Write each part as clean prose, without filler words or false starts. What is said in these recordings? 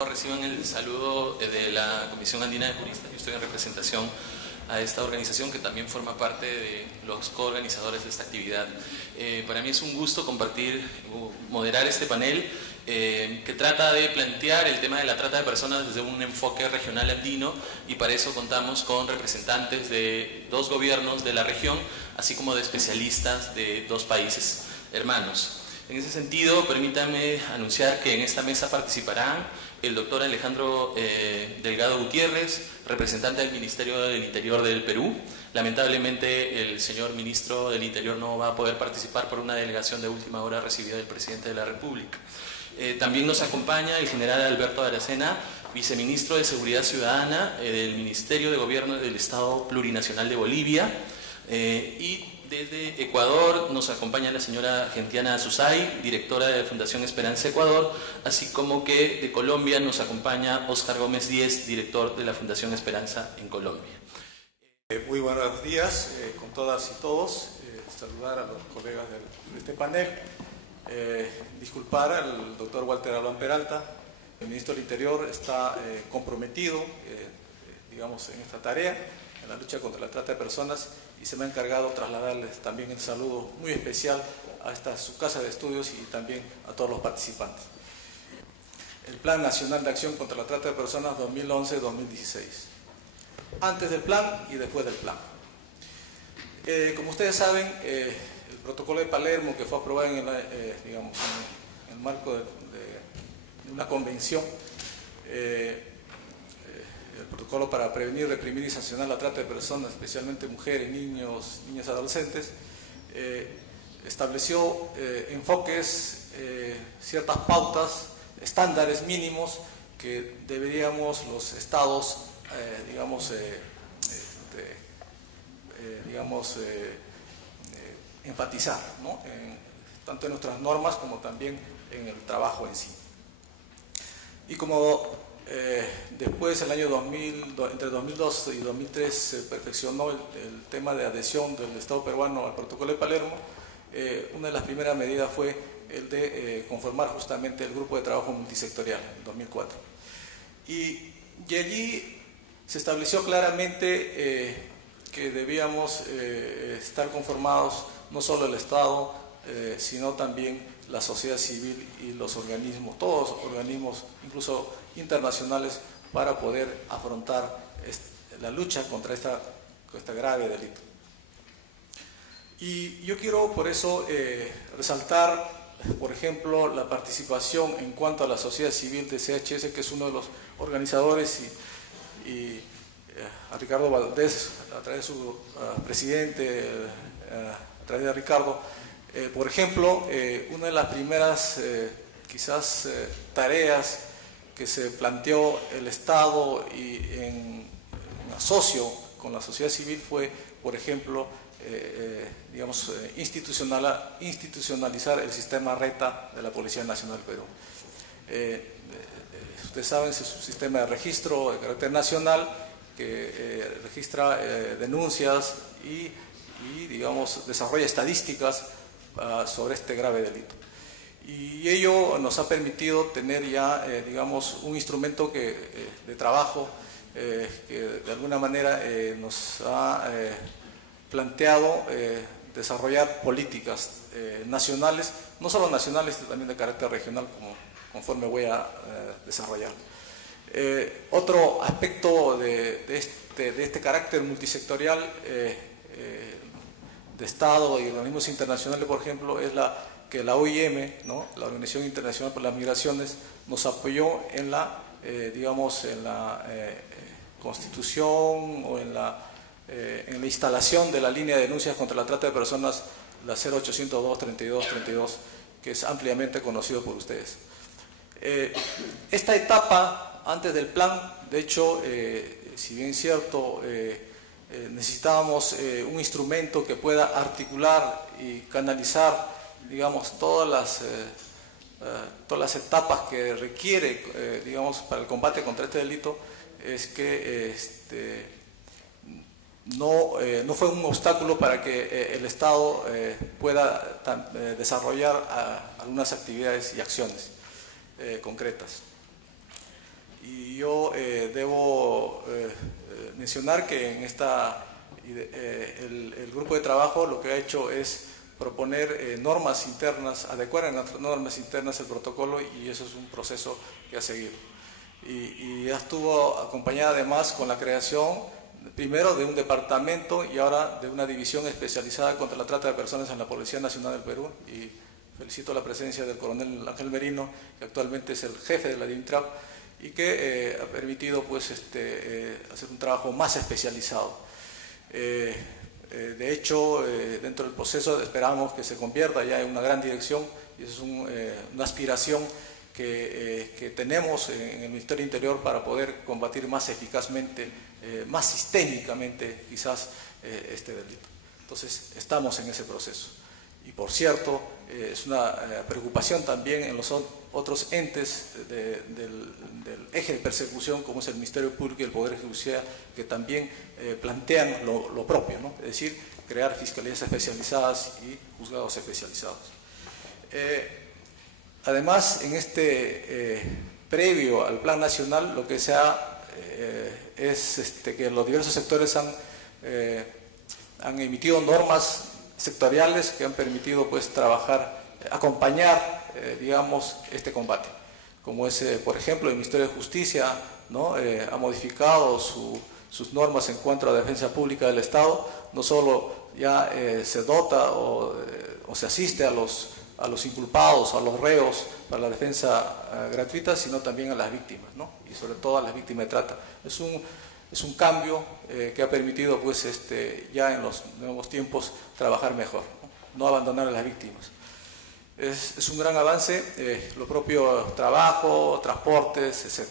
Reciban el saludo de la Comisión Andina de Juristas. Yo estoy en representación a esta organización que también forma parte de los coorganizadores de esta actividad. Para mí es un gusto compartir, moderar este panel que trata de plantear el tema de la trata de personas desde un enfoque regional andino, y para eso contamos con representantes de 2 gobiernos de la región, así como de especialistas de 2 países hermanos. En ese sentido, permítanme anunciar que en esta mesa participarán el doctor Alejandro Delgado Gutiérrez, representante del Ministerio del Interior del Perú. Lamentablemente, el señor ministro del Interior no va a poder participar por una delegación de última hora recibida del presidente de la República. También nos acompaña el general Alberto Aracena, viceministro de Seguridad Ciudadana del Ministerio de Gobierno del Estado Plurinacional de Bolivia, y desde Ecuador nos acompaña la señora Gentiana Susay, directora de Fundación Esperanza Ecuador, así como que de Colombia nos acompaña Óscar Gómez Díez, director de la Fundación Esperanza en Colombia. Muy buenos días con todas y todos. Saludar a los colegas de este panel. Disculpar al doctor Walter Abraham Peralta. El ministro del Interior está comprometido digamos, en esta tarea, en la lucha contra la trata de personas, y se me ha encargado trasladarles también el saludo muy especial a su casa de estudios y también a todos los participantes. El Plan Nacional de Acción contra la Trata de Personas 2011-2016. Antes del plan y después del plan. Como ustedes saben, el protocolo de Palermo, que fue aprobado en el marco de una convención, el protocolo para prevenir, reprimir y sancionar la trata de personas, especialmente mujeres, niños, niñas, adolescentes, estableció enfoques, ciertas pautas, estándares mínimos que deberíamos los estados, enfatizar, ¿no? Tanto en nuestras normas como también en el trabajo en sí. Y como después, el año 2000, entre 2002 y 2003, se perfeccionó el tema de adhesión del Estado peruano al protocolo de Palermo, una de las primeras medidas fue el de conformar justamente el grupo de trabajo multisectorial en 2004. Y allí se estableció claramente que debíamos estar conformados no solo el Estado, sino también la sociedad civil y los organismos, todos los organismos, incluso internacionales, para poder afrontar la lucha contra este grave delito. Y yo quiero por eso resaltar, por ejemplo, la participación en cuanto a la sociedad civil de CHS, que es uno de los organizadores, y a Ricardo Valdés, a través de su presidente, a través de Ricardo. Por ejemplo, una de las primeras tareas que se planteó el Estado y en asocio con la sociedad civil fue, por ejemplo, institucionalizar el sistema RETA de la Policía Nacional del Perú. Ustedes saben, es un sistema de registro de carácter nacional que registra denuncias y desarrolla estadísticas sobre este grave delito. Y ello nos ha permitido tener ya, un instrumento de trabajo que de alguna manera nos ha planteado desarrollar políticas nacionales, no solo nacionales, sino también de carácter regional, conforme voy a desarrollar. Otro aspecto de este carácter multisectorial de Estado y organismos internacionales, por ejemplo, es que la OIM, ¿no? La Organización Internacional por las Migraciones, nos apoyó en la constitución o en la instalación de la línea de denuncias contra la trata de personas, la 0802-3232, que es ampliamente conocido por ustedes. Esta etapa, antes del plan, de hecho, si bien es cierto, necesitábamos un instrumento que pueda articular y canalizar, todas las etapas que requiere, para el combate contra este delito, es que no fue un obstáculo para que el Estado pueda desarrollar algunas actividades y acciones concretas. Y yo debo mencionar que en el grupo de trabajo lo que ha hecho es proponer normas internas, adecuar en las normas internas el protocolo, y eso es un proceso que ha seguido. Y ya estuvo acompañada además con la creación primero de un departamento y ahora de una división especializada contra la trata de personas en la Policía Nacional del Perú, y felicito la presencia del coronel Ángel Merino, que actualmente es el jefe de la DIMTRAP y que ha permitido pues, hacer un trabajo más especializado. De hecho, dentro del proceso esperamos que se convierta ya en una gran dirección, y eso es una aspiración que tenemos en el Ministerio del Interior para poder combatir más eficazmente, más sistémicamente quizás este delito. Entonces, estamos en ese proceso. Y por cierto, es una preocupación también en los otros entes del eje de persecución, como es el Ministerio Público y el Poder Judicial, que también plantean lo propio, ¿no? Es decir, crear fiscalías especializadas y juzgados especializados. Además, en previo al Plan Nacional, lo que se ha es que los diversos sectores han emitido normas sectoriales que han permitido pues trabajar, acompañar, digamos, este combate. Como es, por ejemplo, el Ministerio de Justicia, ¿no? Ha modificado sus normas en cuanto a la defensa pública del Estado. No solo ya se dota o se asiste a los inculpados, a los reos para la defensa gratuita, sino también a las víctimas, ¿no? Y sobre todo a las víctimas de trata. Es un cambio que ha permitido pues, ya en los nuevos tiempos trabajar mejor, no abandonar a las víctimas. Es un gran avance, lo propio trabajo, transportes, etc.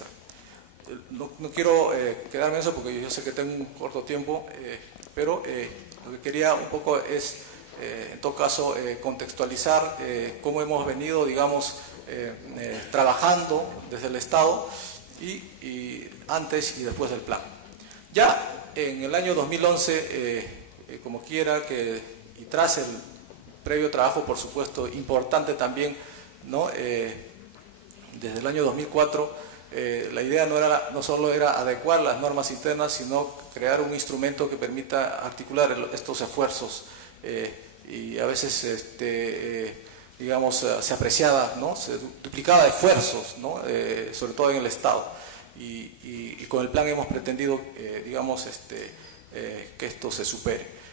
No quiero quedarme en eso porque yo sé que tengo un corto tiempo, pero lo que quería un poco es, en todo caso, contextualizar cómo hemos venido, digamos, trabajando desde el Estado y antes y después del plan. Ya en el año 2011, como quiera, y tras el previo trabajo, por supuesto, importante también, ¿no? Desde el año 2004, la idea no solo era adecuar las normas internas, sino crear un instrumento que permita articular estos esfuerzos, y a veces, digamos, se apreciaba, ¿no? Se duplicaba esfuerzos, ¿no? Sobre todo en el Estado. Y con el plan hemos pretendido, digamos, que esto se supere.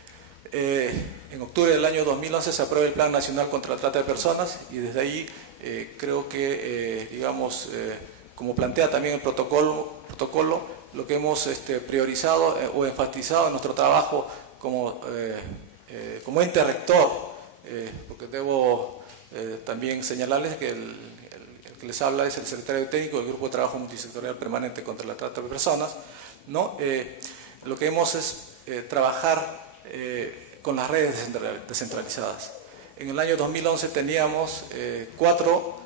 En octubre del año 2011 se aprueba el Plan Nacional contra la Trata de Personas, y desde ahí creo que, digamos, como plantea también el protocolo, lo que hemos priorizado o enfatizado en nuestro trabajo como ente rector, porque debo también señalarles que el que les habla es el secretario técnico del Grupo de Trabajo Multisectorial Permanente contra la Trata de Personas, ¿no? Lo que hemos es trabajar con las redes descentralizadas. En el año 2011 teníamos 4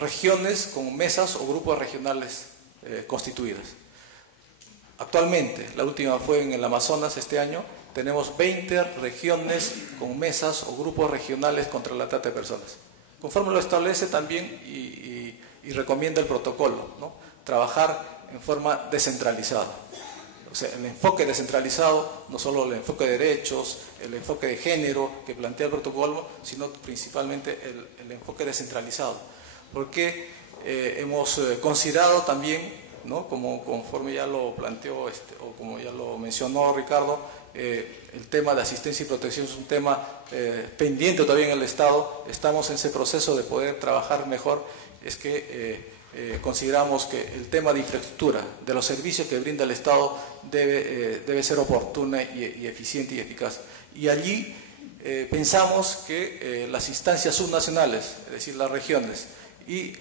regiones con mesas o grupos regionales constituidas. Actualmente, la última fue en el Amazonas este año, tenemos 20 regiones con mesas o grupos regionales contra la trata de personas. Conforme lo establece también y recomienda el protocolo, ¿no? Trabajar en forma descentralizada. O sea, el enfoque descentralizado, no solo el enfoque de derechos, el enfoque de género que plantea el protocolo, sino principalmente el enfoque descentralizado. Porque hemos considerado también, ¿no? Conforme ya lo planteó, o como ya lo mencionó Ricardo, el tema de asistencia y protección es un tema pendiente todavía en el Estado. Estamos en ese proceso de poder trabajar mejor. Es que consideramos que el tema de infraestructura, de los servicios que brinda el Estado, debe ser oportuna y eficiente y eficaz. Y allí pensamos que las instancias subnacionales, es decir, las regiones y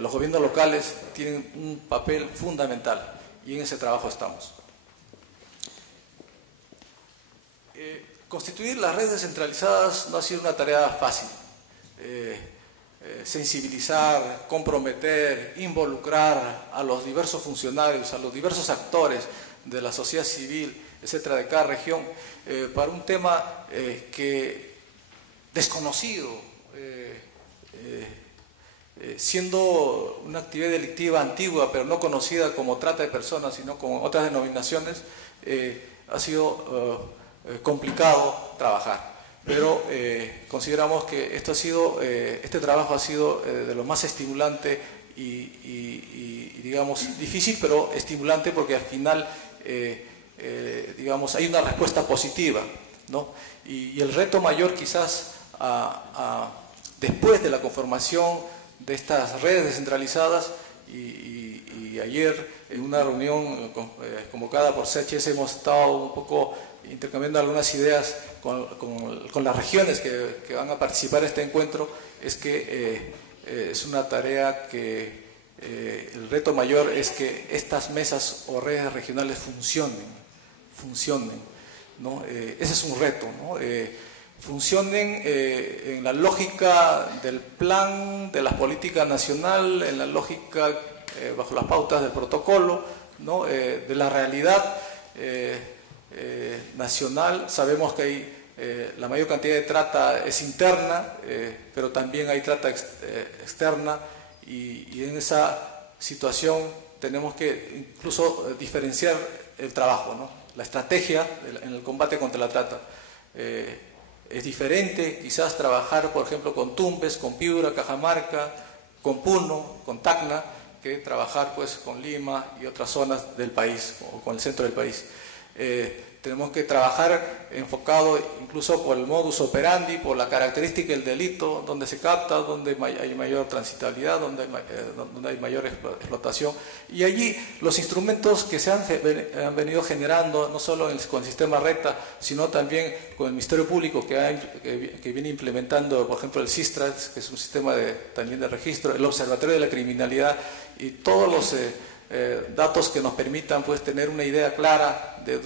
los gobiernos locales tienen un papel fundamental, y en ese trabajo estamos. Constituir las redes descentralizadas no ha sido una tarea fácil. Sensibilizar, comprometer, involucrar a los diversos funcionarios, a los diversos actores de la sociedad civil, etcétera, de cada región, para un tema desconocido, siendo una actividad delictiva antigua, pero no conocida como trata de personas, sino con otras denominaciones, ha sido complicado trabajar. Pero consideramos que este trabajo ha sido de lo más estimulante y digamos, difícil, pero estimulante, porque al final, digamos, hay una respuesta positiva, ¿no? Y el reto mayor quizás después de la conformación de estas redes descentralizadas, y ayer en una reunión convocada por CHS hemos estado un poco intercambiando algunas ideas con las regiones que van a participar en este encuentro, es que es una tarea que el reto mayor es que estas mesas o redes regionales funcionen, ¿no? Ese es un reto, ¿no? Funcionen en la lógica del plan, de la política nacional, en la lógica bajo las pautas del protocolo, ¿no? De la realidad nacional. Sabemos que hay la mayor cantidad de trata es interna, pero también hay trata externa, y en esa situación tenemos que incluso diferenciar el trabajo, ¿no? La estrategia en el combate contra la trata. Es diferente quizás trabajar, por ejemplo, con Tumbes, con Piura, Cajamarca, con Puno, con Tacna, que trabajar pues con Lima y otras zonas del país, o con el centro del país. Tenemos que trabajar enfocado incluso por el modus operandi, por la característica del delito, donde se capta, donde hay mayor transitabilidad, donde hay mayor explotación. Y allí los instrumentos que se han venido generando, no solo con el sistema RETA, sino también con el Ministerio Público, que viene implementando, por ejemplo, el SISTRAS, que es un sistema también de registro, el Observatorio de la Criminalidad, y todos los datos que nos permitan pues tener una idea clara de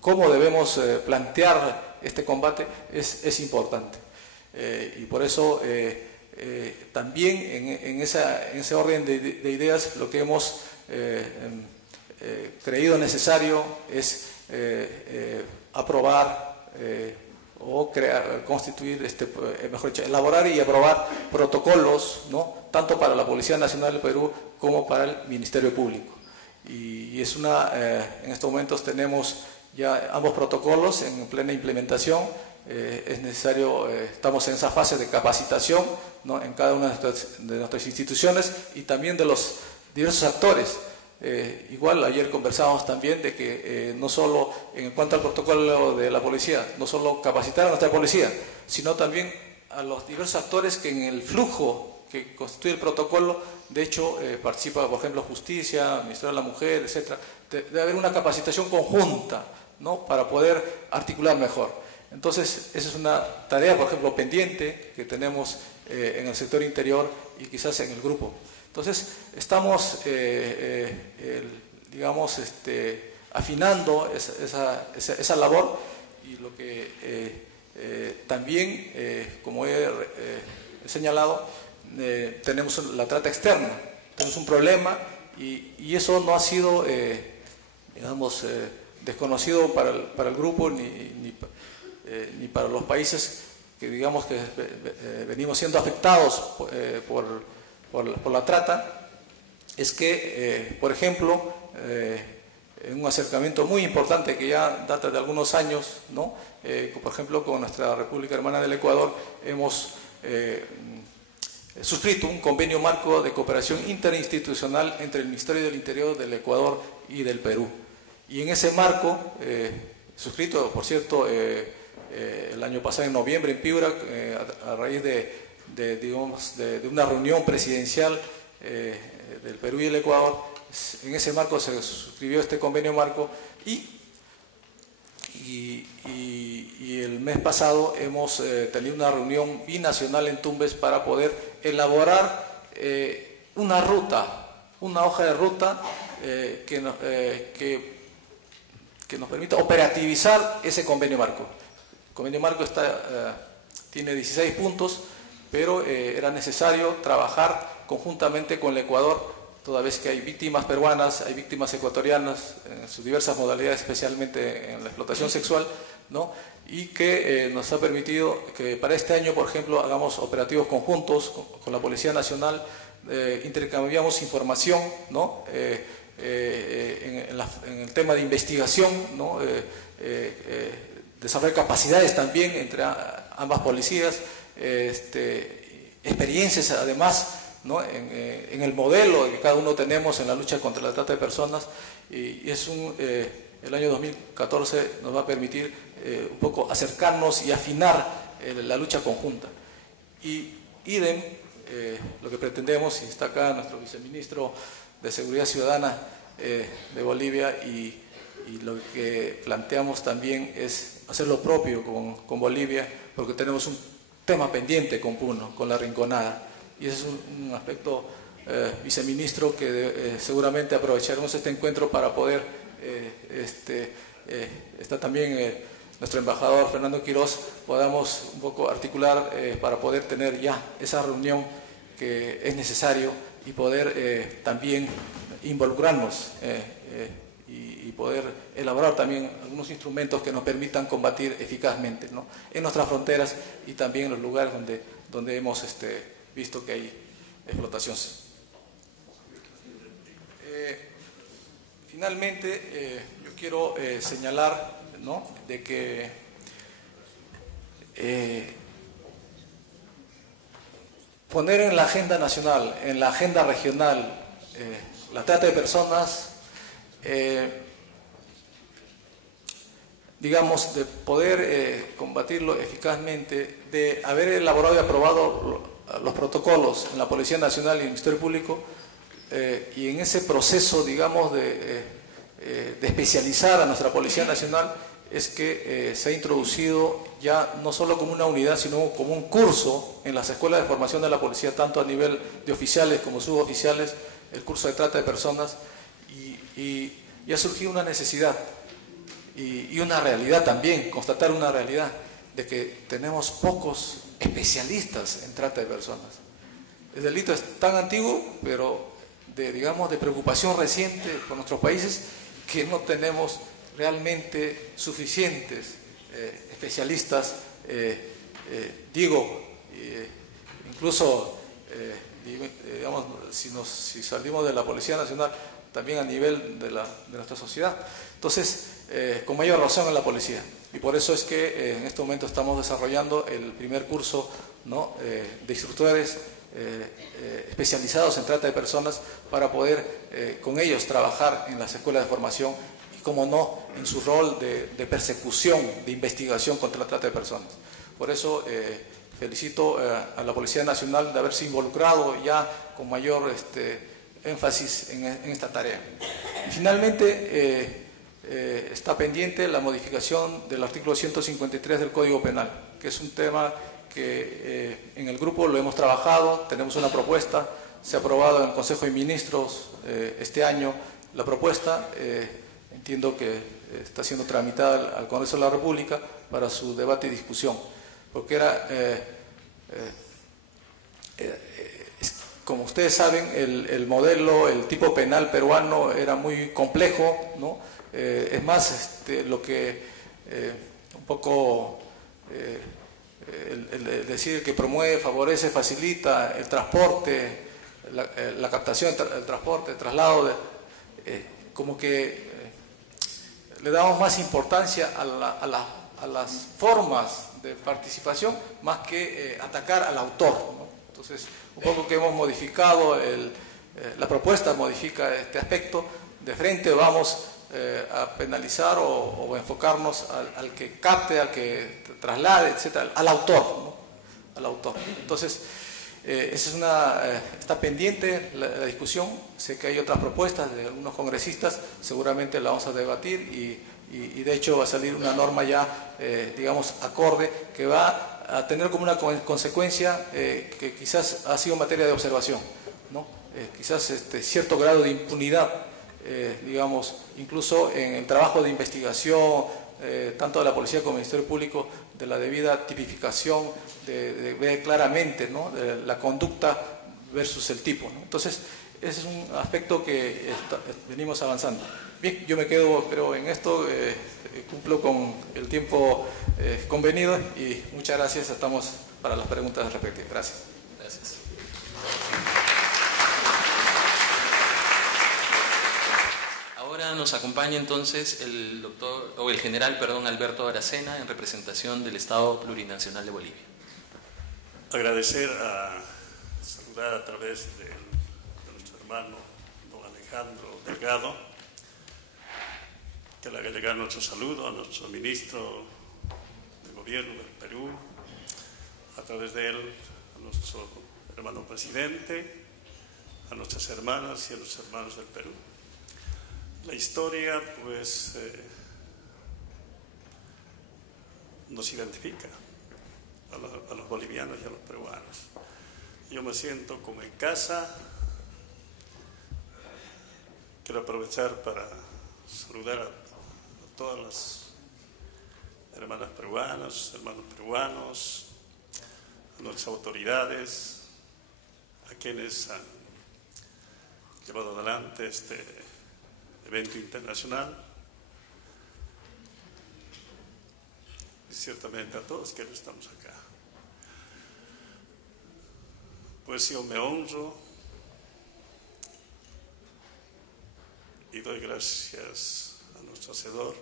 cómo debemos plantear este combate es importante. Y por eso también en ese orden de ideas lo que hemos creído necesario es aprobar o constituir, mejor dicho, elaborar y aprobar protocolos, ¿no? Tanto para la Policía Nacional del Perú como para el Ministerio Público. Y es en estos momentos tenemos ya ambos protocolos en plena implementación. Es necesario, estamos en esa fase de capacitación, ¿no? En cada una de nuestras instituciones y también de los diversos actores. Igual ayer conversábamos también de que no solo en cuanto al protocolo de la policía, no solo capacitar a nuestra policía, sino también a los diversos actores que en el flujo que constituye el protocolo, de hecho participa, por ejemplo, Justicia, Ministerio de la Mujer, etcétera. Debe haber una capacitación conjunta, ¿no? Para poder articular mejor. Entonces, esa es una tarea, por ejemplo, pendiente que tenemos en el sector interior y quizás en el grupo. Entonces, estamos, digamos, afinando esa labor, y lo que también, como he señalado, tenemos la trata externa, tenemos un problema, y eso no ha sido, digamos, desconocido para el grupo ni para los países que, digamos, que venimos siendo afectados por la trata. Es que, por ejemplo, en un acercamiento muy importante que ya data de algunos años, ¿no? Por ejemplo, con nuestra República Hermana del Ecuador hemos suscrito un convenio marco de cooperación interinstitucional entre el Ministerio del Interior del Ecuador y del Perú. Y en ese marco, suscrito, por cierto, el año pasado en noviembre en Piura, a raíz de una reunión presidencial del Perú y el Ecuador, en ese marco se suscribió este convenio marco, y el mes pasado hemos tenido una reunión binacional en Tumbes para poder elaborar una hoja de ruta que nos permita operativizar ese convenio marco. El convenio marco tiene 16 puntos, pero era necesario trabajar conjuntamente con el Ecuador toda vez que hay víctimas peruanas, hay víctimas ecuatorianas en sus diversas modalidades, especialmente en la explotación sexual, ¿no? Y que nos ha permitido que para este año, por ejemplo, hagamos operativos conjuntos con la Policía Nacional, intercambiamos información, ¿no? En el tema de investigación, ¿no? Desarrollar capacidades también entre ambas policías, experiencias además, ¿no? en el modelo que cada uno tenemos en la lucha contra la trata de personas, y es el año 2014 nos va a permitir un poco acercarnos y afinar la lucha conjunta. Y idem, lo que pretendemos, y está acá nuestro viceministro de Seguridad Ciudadana de Bolivia, y lo que planteamos también es hacer lo propio con Bolivia, porque tenemos un tema pendiente con Puno, con La Rinconada, y ese es un aspecto, viceministro, que seguramente aprovecharemos este encuentro para poder, está también nuestro embajador Fernando Quiroz, podamos un poco articular para poder tener ya esa reunión que es necesario, y poder también involucrarnos y poder elaborar también algunos instrumentos que nos permitan combatir eficazmente, ¿no? En nuestras fronteras y también en los lugares donde hemos visto que hay explotación. Finalmente, yo quiero señalar, ¿no?, de que poner en la agenda nacional, en la agenda regional, la trata de personas, digamos, de poder combatirlo eficazmente, de haber elaborado y aprobado los protocolos en la Policía Nacional y el Ministerio Público, y en ese proceso, digamos, de especializar a nuestra Policía Nacional, es que se ha introducido ya no solo como una unidad, sino como un curso en las escuelas de formación de la policía, tanto a nivel de oficiales como suboficiales, el curso de trata de personas, y ha surgido una necesidad y una realidad también, constatar una realidad de que tenemos pocos especialistas en trata de personas. El delito es tan antiguo, pero digamos, de preocupación reciente por nuestros países, que no tenemos realmente suficientes especialistas, incluso digamos, si salimos de la Policía Nacional, también a nivel de nuestra sociedad. Entonces, con mayor razón en la policía, y por eso es que en este momento estamos desarrollando el primer curso, ¿no?, de instructores especializados en trata de personas, para poder con ellos trabajar en las escuelas de formación, y como no, en su rol de persecución, de investigación contra la trata de personas. Por eso felicito a la Policía Nacional de haberse involucrado ya con mayor énfasis en esta tarea. Y finalmente, está pendiente la modificación del artículo 153 del Código Penal, que es un tema que en el grupo lo hemos trabajado, tenemos una propuesta, se ha aprobado en el Consejo de Ministros este año la propuesta, entiendo que está siendo tramitada al Congreso de la República para su debate y discusión, porque era, como ustedes saben, el modelo, el tipo penal peruano era muy complejo, ¿no? Es más, lo que un poco el decir que promueve, favorece, facilita el transporte, la captación, el transporte, el traslado, como que le damos más importancia a las formas de participación más que atacar al autor, ¿no? Entonces, un poco que hemos modificado, la propuesta modifica este aspecto. De frente vamos a penalizar o enfocarnos al que capte, al que traslade, etcétera, al autor, ¿no?, al autor. Entonces, está pendiente la discusión. Sé que hay otras propuestas de algunos congresistas, seguramente la vamos a debatir, y de hecho va a salir una norma ya, digamos, acorde, que va a tener como una consecuencia que quizás ha sido materia de observación, ¿no? Quizás cierto grado de impunidad, digamos, incluso en el trabajo de investigación, tanto de la policía como del Ministerio Público, de la debida tipificación, de ver claramente, ¿no?, de la conducta versus el tipo, ¿no? Entonces, ese es un aspecto que venimos avanzando. Bien, yo me quedo, creo, en esto, cumplo con el tiempo convenido y muchas gracias. Estamos para las preguntas respectivas. Gracias. Gracias. Ahora nos acompaña entonces el general Alberto Aracena en representación del Estado Plurinacional de Bolivia. Saludar a través de nuestro hermano don Alejandro Delgado, que le haga llegar nuestro saludo a nuestro ministro de Gobierno del Perú, a través de él a nuestro hermano presidente, a nuestras hermanas y a los hermanos del Perú. La historia, pues, nos identifica a los bolivianos y a los peruanos. Yo me siento como en casa. Quiero aprovechar para saludar a todas las hermanas peruanas, hermanos peruanos, a nuestras autoridades, a quienes han llevado adelante este evento internacional, y ciertamente a todos quienes estamos acá. Pues yo me honro y doy gracias a nuestro Hacedor,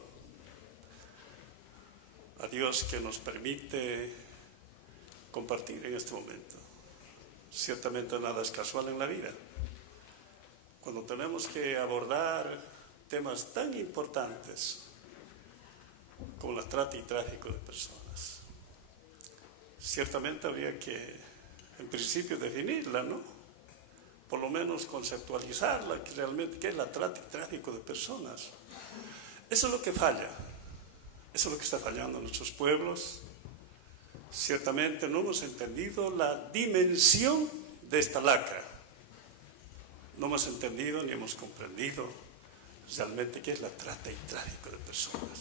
a Dios que nos permite compartir en este momento. Ciertamente nada es casual en la vida. Cuando tenemos que abordar temas tan importantes como la trata y tráfico de personas, ciertamente habría que, en principio, definirla, ¿no? Por lo menos conceptualizarla, que realmente qué es la trata y tráfico de personas. Eso es lo que falla, eso es lo que está fallando en nuestros pueblos. Ciertamente no hemos entendido la dimensión de esta lacra. No hemos entendido ni hemos comprendido realmente qué es la trata y tráfico de personas.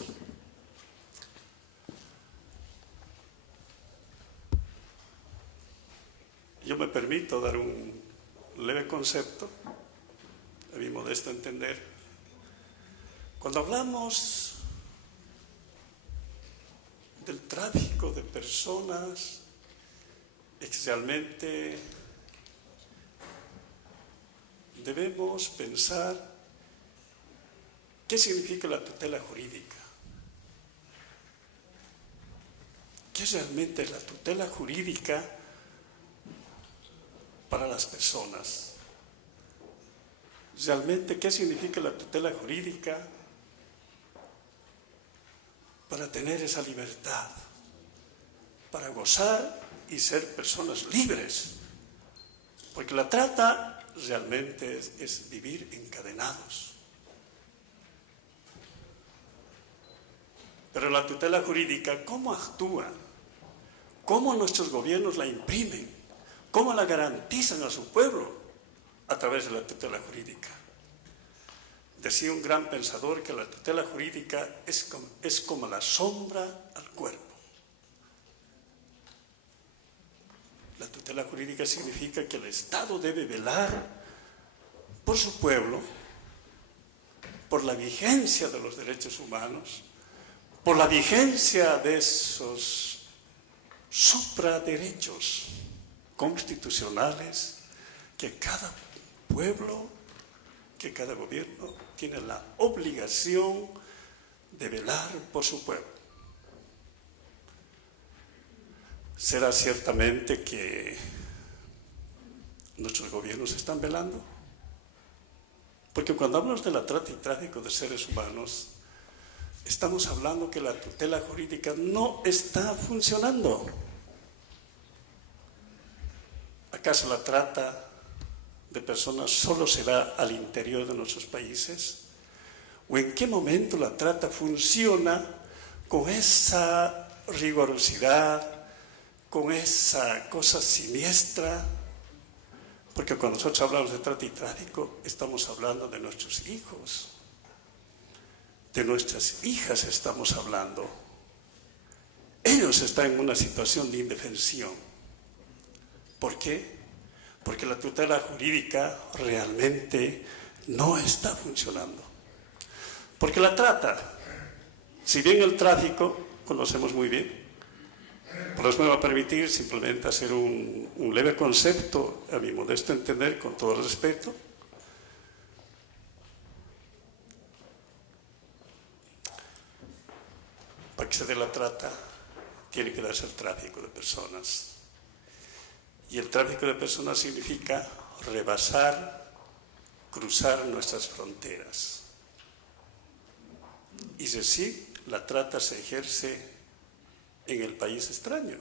Yo me permito dar un leve concepto, a mi modesto entender. Cuando hablamos del tráfico de personas, realmente debemos pensar qué significa la tutela jurídica. ¿Qué es realmente la tutela jurídica para las personas? Realmente, ¿qué significa la tutela jurídica para tener esa libertad, para gozar y ser personas libres? Porque la trata realmente es vivir encadenados. Pero la tutela jurídica, ¿cómo actúa? ¿Cómo nuestros gobiernos la imprimen? ¿Cómo la garantizan a su pueblo? A través de la tutela jurídica. Decía un gran pensador que la tutela jurídica es como la sombra al cuerpo. La tutela jurídica significa que el Estado debe velar por su pueblo, por la vigencia de los derechos humanos, por la vigencia de esos supraderechos constitucionales que cada pueblo, que cada gobierno tiene la obligación de velar por su pueblo. ¿Será ciertamente que nuestros gobiernos están velando? Porque cuando hablamos de la trata y tráfico de seres humanos, estamos hablando que la tutela jurídica no está funcionando. ¿Acaso la trata de personas solo se da al interior de nuestros países? ¿O en qué momento la trata funciona con esa rigurosidad, con esa cosa siniestra? Porque cuando nosotros hablamos de trata y tráfico, estamos hablando de nuestros hijos, de nuestras hijas estamos hablando. Ellos están en una situación de indefensión. ¿Por qué? porque la tutela jurídica realmente no está funcionando. Porque la trata, si bien el tráfico conocemos muy bien, pues me va a permitir simplemente hacer un leve concepto, a mi modesto entender, con todo el respeto. Para que se dé la trata, tiene que darse el tráfico de personas. Y el tráfico de personas significa rebasar, cruzar nuestras fronteras. Es decir, la trata se ejerce en el país extraño,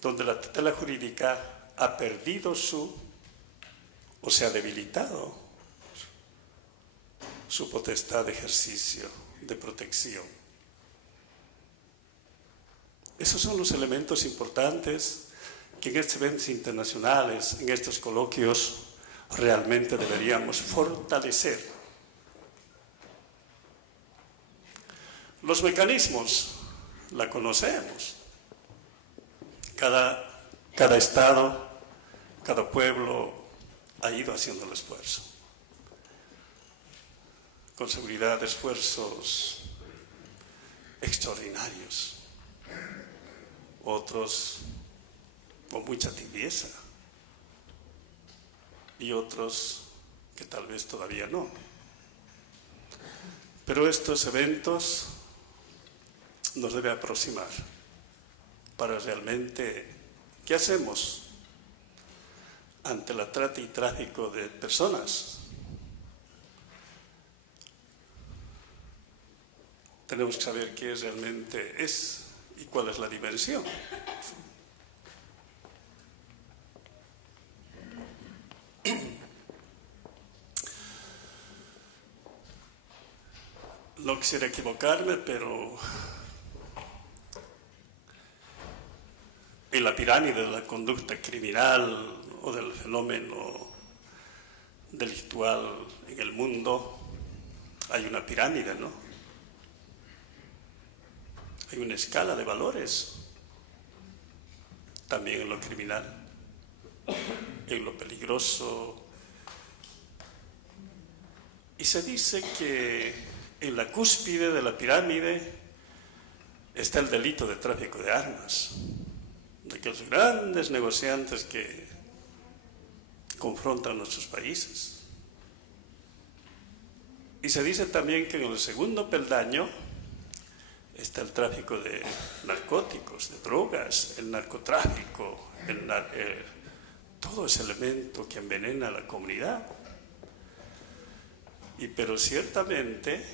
donde la tutela jurídica ha perdido o se ha debilitado su potestad de ejercicio, de protección. Esos son los elementos importantes que en estos eventos internacionales, en estos coloquios, realmente deberíamos fortalecer. Los mecanismos la conocemos. Cada estado, cada pueblo ha ido haciendo el esfuerzo. Con seguridad, esfuerzos extraordinarios. Otros con mucha tibieza. Y otros que tal vez todavía no. Pero estos eventos nos debe aproximar para realmente, ¿qué hacemos ante la trata y tráfico de personas? Tenemos que saber qué realmente es y cuál es la dimensión. No quisiera equivocarme, pero en la pirámide de la conducta criminal o del fenómeno delictual en el mundo hay una pirámide, ¿no? Hay una escala de valores, también en lo criminal, en lo peligroso. Y se dice que en la cúspide de la pirámide está el delito de tráfico de armas, de aquellos grandes negociantes que confrontan nuestros países. Y se dice también que en el segundo peldaño está el tráfico de narcóticos, de drogas, el narcotráfico, todo ese elemento que envenena a la comunidad. Pero ciertamente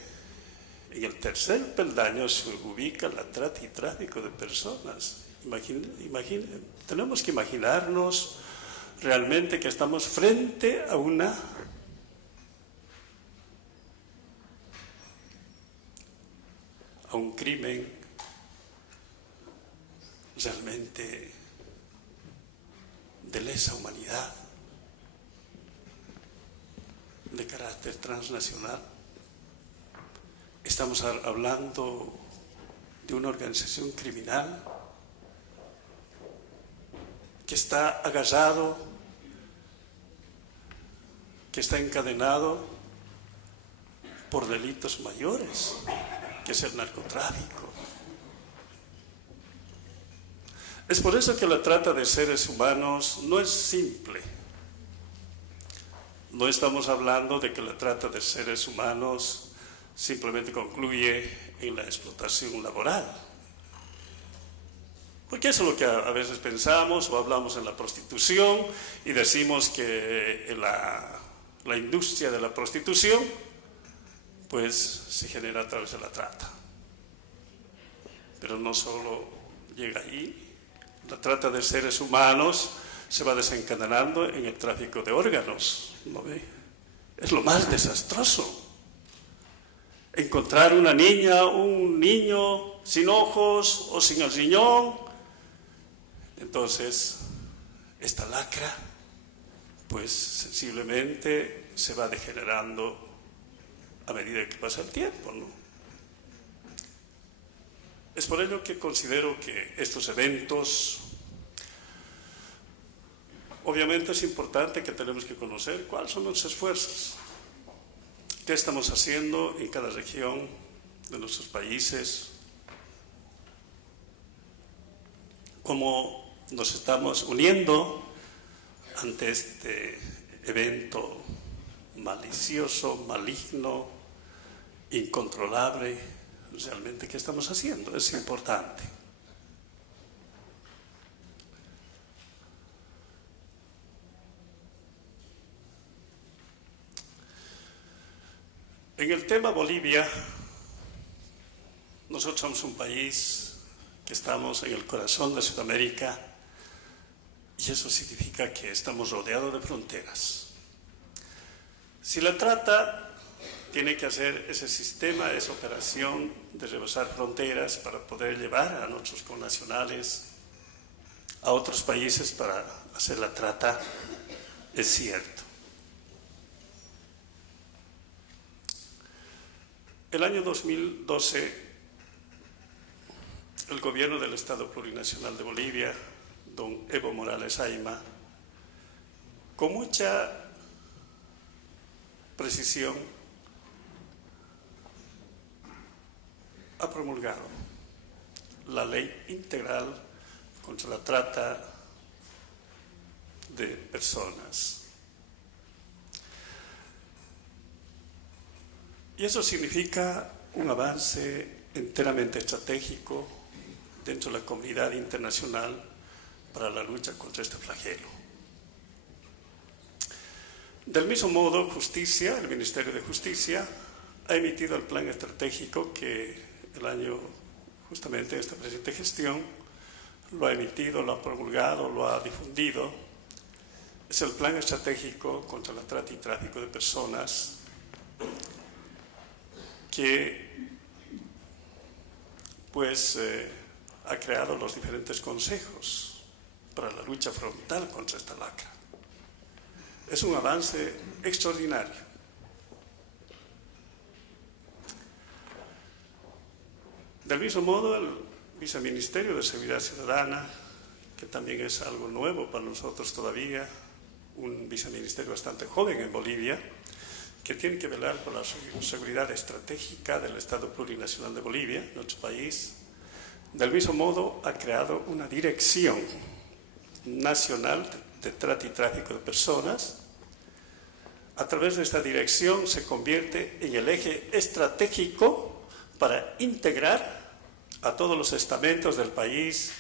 en el tercer peldaño se ubica la trata y tráfico de personas. Tenemos que imaginarnos realmente que estamos frente a un crimen realmente de lesa humanidad, de carácter transnacional. Estamos hablando de una organización criminal que está agarrado, que está encadenado por delitos mayores, que es el narcotráfico. Es por eso que la trata de seres humanos no es simple. No estamos hablando de que la trata de seres humanos simplemente concluye en la explotación laboral. Porque eso es lo que a veces pensamos o hablamos en la prostitución y decimos que la industria de la prostitución pues se genera a través de la trata. Pero no solo llega ahí. La trata de seres humanos se va desencadenando en el tráfico de órganos, ¿no ve? Es lo más desastroso. Encontrar una niña, un niño sin ojos o sin el riñón. Entonces, esta lacra, pues sensiblemente se va degenerando a medida que pasa el tiempo, ¿no? Es por ello que considero que estos eventos obviamente es importante que tenemos que conocer cuáles son los esfuerzos, qué estamos haciendo en cada región de nuestros países, cómo nos estamos uniendo ante este evento malicioso, maligno, incontrolable. Realmente, ¿qué estamos haciendo? Es importante. En el tema Bolivia, nosotros somos un país que estamos en el corazón de Sudamérica y eso significa que estamos rodeados de fronteras. Si la trata tiene que hacer ese sistema, esa operación de rebasar fronteras para poder llevar a nuestros connacionales a otros países para hacer la trata, es cierto. El año 2012, el gobierno del Estado Plurinacional de Bolivia, don Evo Morales Ayma, con mucha precisión, ha promulgado la ley integral contra la trata de personas. Y eso significa un avance enteramente estratégico dentro de la comunidad internacional para la lucha contra este flagelo. Del mismo modo, Justicia, el Ministerio de Justicia, ha emitido el plan estratégico que el año, justamente esta presente gestión, lo ha emitido, lo ha promulgado, lo ha difundido. Es el plan estratégico contra la trata y tráfico de personas que ha creado los diferentes consejos para la lucha frontal contra esta lacra. Es un avance extraordinario. Del mismo modo, el Viceministerio de Seguridad Ciudadana, que también es algo nuevo para nosotros todavía, un viceministerio bastante joven en Bolivia, que tiene que velar por la seguridad estratégica del Estado Plurinacional de Bolivia, nuestro país. Del mismo modo, ha creado una Dirección Nacional de Trata y Tráfico de Personas. A través de esta dirección se convierte en el eje estratégico para integrar a todos los estamentos del país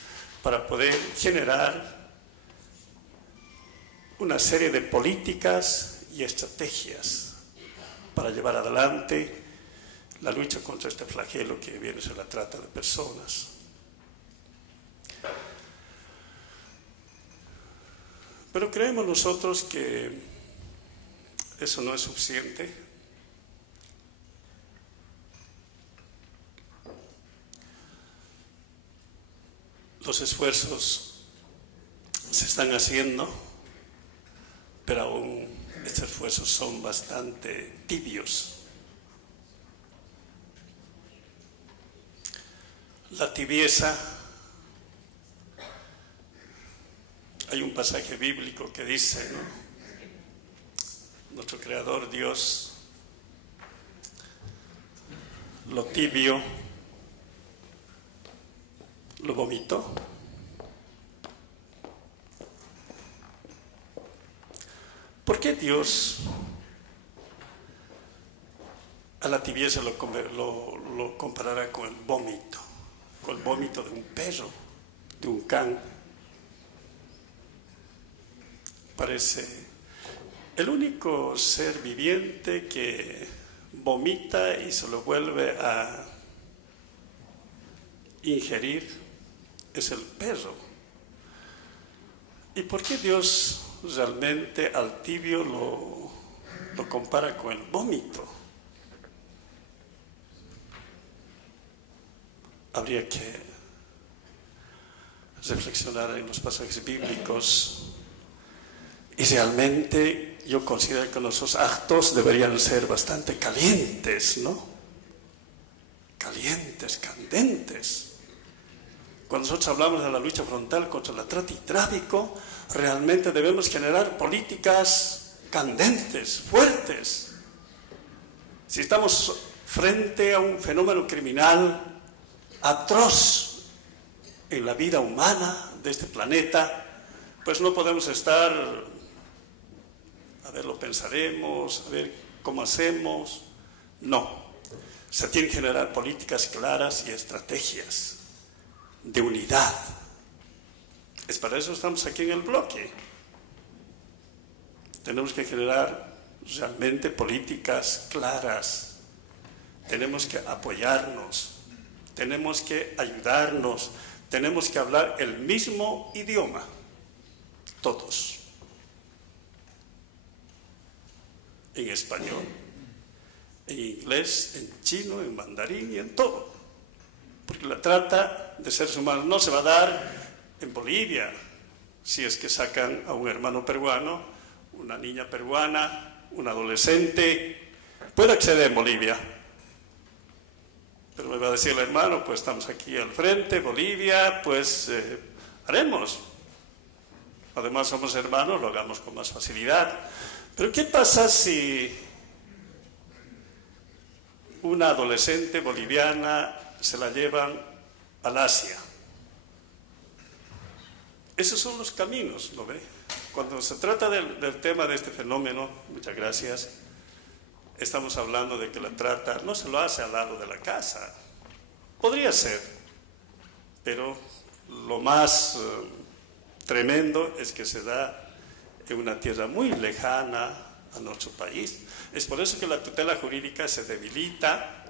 para poder generar una serie de políticas y estrategias para llevar adelante la lucha contra este flagelo que viene a ser la trata de personas. Pero creemos nosotros que eso no es suficiente. Los esfuerzos se están haciendo, pero aún estos esfuerzos son bastante tibios. La tibieza, hay un pasaje bíblico que dice, ¿no? Nuestro Creador Dios, lo tibio lo vomitó. ¿Por qué Dios a la tibieza lo comparará con el vómito de un perro, de un can? Parece el único ser viviente que vomita y se lo vuelve a ingerir es el perro. ¿Y por qué Dios realmente al tibio lo compara con el vómito? Habría que reflexionar en los pasajes bíblicos y realmente yo considero que nuestros actos deberían ser bastante calientes, ¿no? Calientes, candentes. Cuando nosotros hablamos de la lucha frontal contra la trata y tráfico, realmente debemos generar políticas candentes, fuertes. Si estamos frente a un fenómeno criminal atroz en la vida humana de este planeta, pues no podemos estar, a ver, lo pensaremos, a ver cómo hacemos. No, se tienen que generar políticas claras y estrategias de unidad. Es para eso estamos aquí en el bloque. Tenemos que generar realmente políticas claras. Tenemos que apoyarnos, tenemos que ayudarnos, tenemos que hablar el mismo idioma, todos. En español, en inglés, en chino, en mandarín y en todo. Porque la trata de seres humanos no se va a dar en Bolivia, si es que sacan a un hermano peruano, una niña peruana, un adolescente, puede acceder en Bolivia. Pero me va a decir el hermano, pues estamos aquí al frente, Bolivia, pues haremos. Además somos hermanos, lo hagamos con más facilidad. Pero ¿qué pasa si una adolescente boliviana se la llevan al Asia? Esos son los caminos, ¿lo ve? Cuando se trata del tema de este fenómeno, muchas gracias, estamos hablando de que la trata no se lo hace al lado de la casa. Podría ser, pero lo más tremendo es que se da en una tierra muy lejana a nuestro país. Es por eso que la tutela jurídica se debilita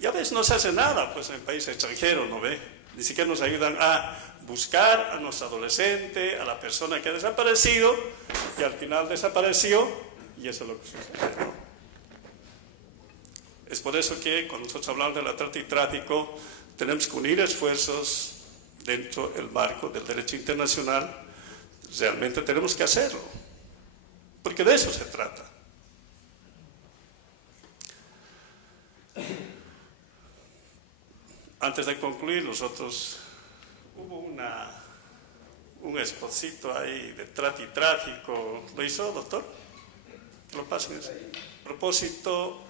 y a veces no se hace nada, pues en países extranjeros, ¿no ve? Ni siquiera nos ayudan a buscar a nuestro adolescente, a la persona que ha desaparecido y al final desapareció y eso es lo que sucede, ¿no? Es por eso que cuando nosotros hablamos de la trata y tráfico tenemos que unir esfuerzos dentro del marco del derecho internacional. Realmente tenemos que hacerlo, porque de eso se trata. Antes de concluir, nosotros hubo un spotcito ahí de trata y tráfico. ¿Lo hizo, doctor? Que lo pasen. El propósito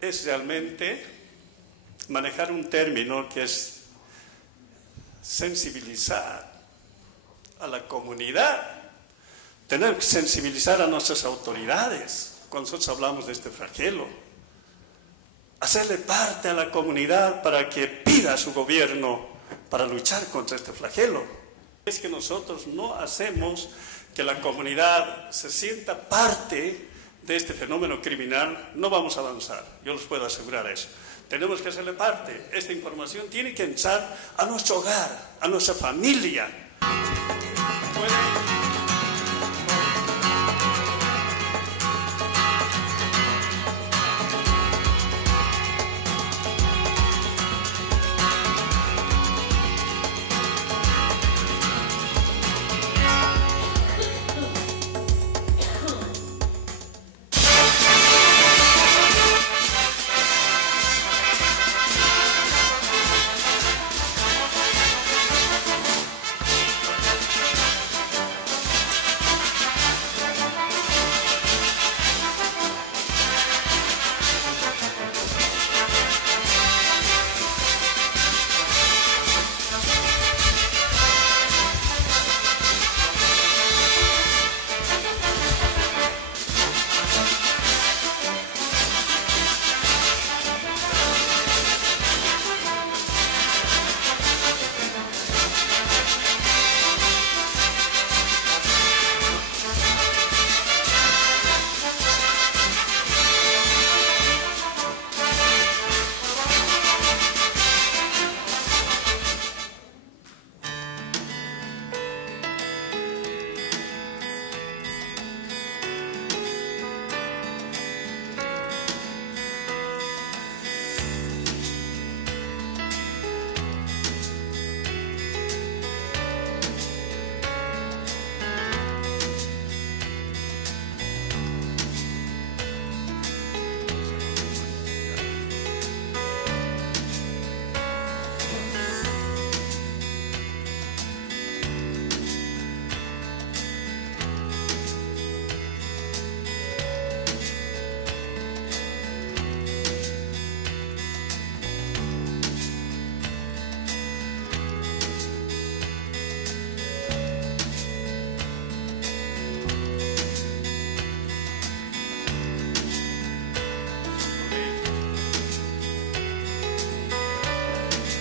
es realmente manejar un término que es sensibilizar a la comunidad, tener que sensibilizar a nuestras autoridades cuando nosotros hablamos de este flagelo, hacerle parte a la comunidad para que pida a su gobierno para luchar contra este flagelo. Es que nosotros no hacemos que la comunidad se sienta parte de este fenómeno criminal, no vamos a avanzar, yo les puedo asegurar eso. Tenemos que hacerle parte. Esta información tiene que entrar a nuestro hogar, a nuestra familia.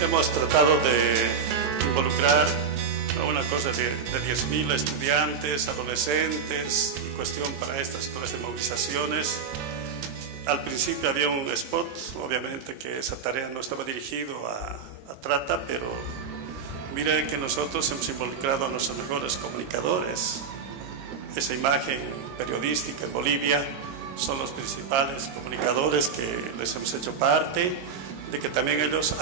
hemos tratado de involucrar a una cosa de 10.000 estudiantes, adolescentes, y cuestión para estas escuelas de movilizaciones. Al principio había un spot, obviamente que esa tarea no estaba dirigido a trata, pero miren que nosotros hemos involucrado a nuestros mejores comunicadores. Esa imagen periodística en Bolivia son los principales comunicadores que les hemos hecho parte, de que también ellos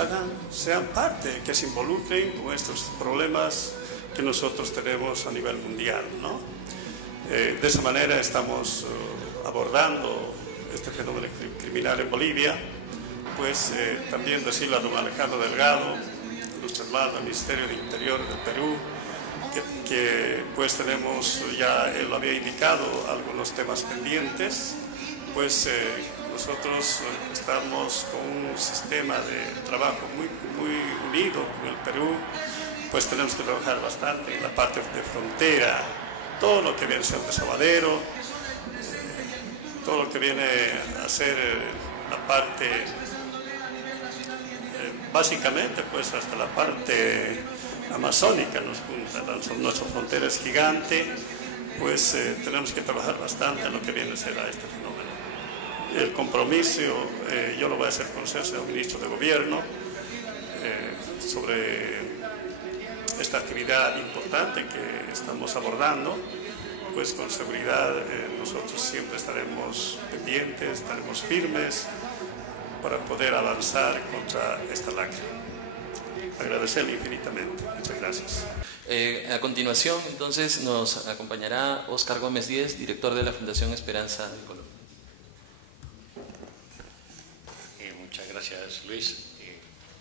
sean parte, que se involucren con estos problemas que nosotros tenemos a nivel mundial, ¿no? De esa manera estamos abordando este fenómeno criminal en Bolivia. Pues también decirle a don Alejandro Delgado, nuestro hermano del Ministerio del Interior del Perú, que pues tenemos, ya él lo había indicado, algunos temas pendientes. Pues nosotros estamos con un sistema de trabajo muy unido con el Perú. Pues tenemos que trabajar bastante en la parte de frontera, todo lo que viene a ser desaguadero, todo lo que viene a ser la parte, básicamente pues hasta la parte amazónica nos junta, nuestra frontera es gigante, pues tenemos que trabajar bastante en lo que viene a ser a este fenómeno. El compromiso yo lo voy a hacer conocer al ministro de Gobierno sobre esta actividad importante que estamos abordando. Pues con seguridad nosotros siempre estaremos pendientes, estaremos firmes para poder avanzar contra esta lacra. Agradecerle infinitamente. Muchas gracias. A continuación, entonces, nos acompañará Óscar Gómez Díez, director de la Fundación Esperanza de Colombia. Muchas gracias, Luis. En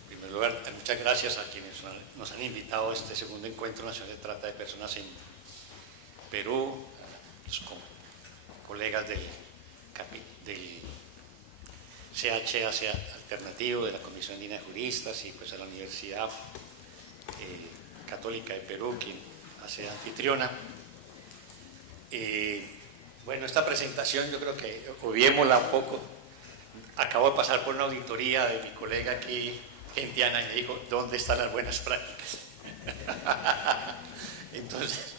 primer lugar, muchas gracias a quienes nos han invitado a este segundo encuentro nacional de trata de personas en Perú, los colegas del CHAC Alternativo, de la Comisión Andina de Juristas, y pues a la Universidad Católica de Perú, quien hace anfitriona. Bueno, esta presentación yo creo que obviémosla un poco. Acabo de pasar por una auditoría de mi colega aquí, Gentiana, y me dijo, ¿dónde están las buenas prácticas? Entonces,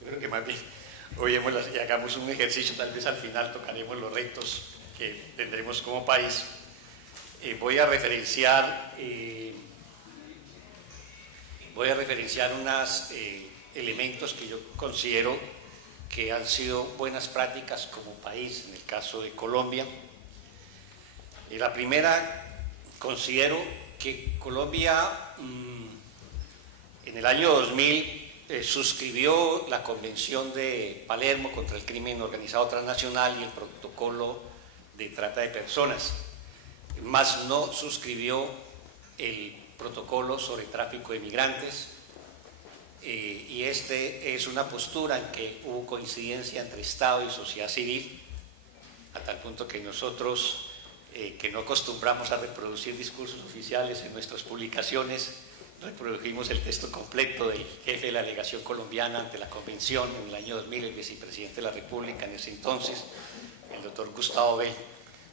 yo creo que más bien oímoslas y hagamos un ejercicio, tal vez al final tocaremos los retos que tendremos como país. Voy a referenciar unos elementos que yo considero que han sido buenas prácticas como país, en el caso de Colombia. La primera, considero que Colombia en el año 2000 suscribió la Convención de Palermo contra el crimen organizado transnacional y el protocolo de trata de personas, mas no suscribió el protocolo sobre tráfico de migrantes, y este es una postura en que hubo coincidencia entre Estado y sociedad civil, a tal punto que nosotros, que no acostumbramos a reproducir discursos oficiales en nuestras publicaciones, reprodujimos el texto completo del jefe de la delegación colombiana ante la convención en el año 2000, el vicepresidente de la República en ese entonces, el doctor Gustavo Bell,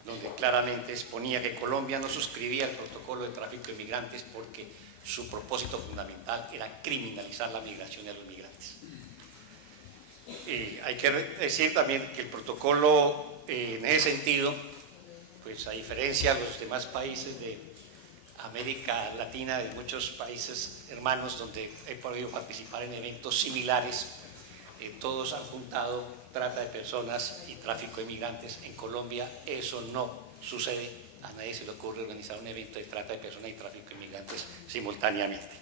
donde claramente exponía que Colombia no suscribía el protocolo de tráfico de migrantes porque su propósito fundamental era criminalizar la migración de los migrantes. Hay que decir también que el protocolo, en ese sentido, pues a diferencia de los demás países de América Latina, de muchos países hermanos donde he podido participar en eventos similares, todos han juntado trata de personas y tráfico de migrantes. En Colombia eso no sucede, a nadie se le ocurre organizar un evento de trata de personas y tráfico de migrantes simultáneamente.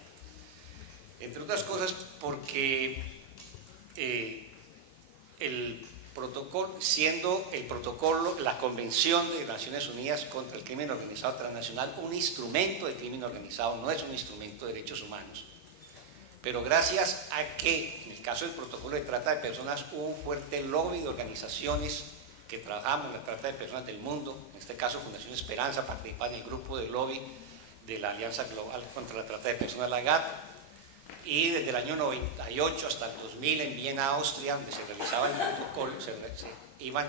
Entre otras cosas porque el protocolo, siendo el protocolo, la Convención de Naciones Unidas contra el Crimen Organizado Transnacional, un instrumento de crimen organizado, no es un instrumento de derechos humanos. Pero gracias a que, en el caso del protocolo de trata de personas, hubo un fuerte lobby de organizaciones que trabajamos en la trata de personas del mundo, en este caso Fundación Esperanza participaba en el grupo de lobby de la Alianza Global contra la Trata de Personas, la GAT, y desde el año 98 hasta el 2000 en Viena, Austria, donde se realizaba el protocolo, se iban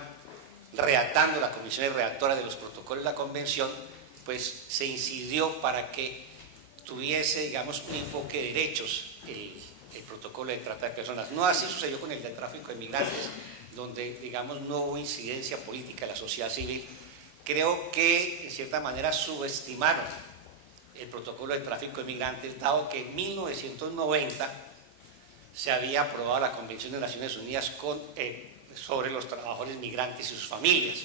redactando la comisión redactora de los protocolos de la convención, pues se incidió para que tuviese, digamos, un enfoque de derechos el protocolo de trata de personas. No así sucedió con el del tráfico de migrantes, donde, digamos, no hubo incidencia política de la sociedad civil. Creo que, en cierta manera, subestimaron el protocolo de tráfico de migrantes, dado que en 1990 se había aprobado la Convención de Naciones Unidas sobre los trabajadores migrantes y sus familias.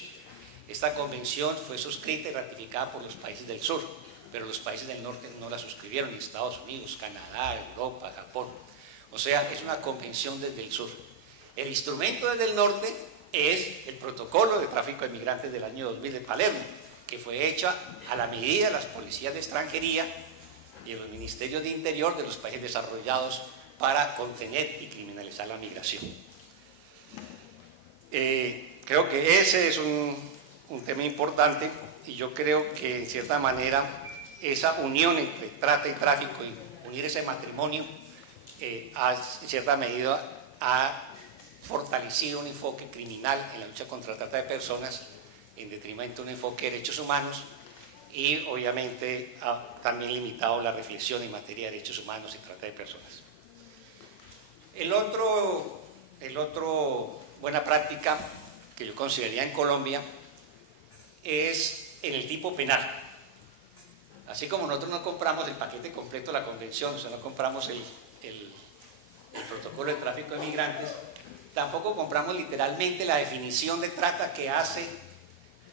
Esta convención fue suscrita y ratificada por los países del sur, pero los países del norte no la suscribieron, ni Estados Unidos, Canadá, Europa, Japón. O sea, es una convención desde el sur. El instrumento desde el norte es el protocolo de tráfico de migrantes del año 2000 de Palermo, que fue hecho a la medida de las policías de extranjería y de los ministerios de interior de los países desarrollados para contener y criminalizar la migración. Creo que ese es un tema importante, y yo creo que en cierta manera esa unión entre trata y tráfico y unir ese matrimonio en cierta medida ha fortalecido un enfoque criminal en la lucha contra la trata de personas en detrimento de un enfoque de derechos humanos, y obviamente ha también limitado la reflexión en materia de derechos humanos y trata de personas. El otro buena práctica que yo consideraría en Colombia es en el tipo penal. Así como nosotros no compramos el paquete completo de la convención, o sea, no compramos el protocolo de tráfico de migrantes, tampoco compramos literalmente la definición de trata que hace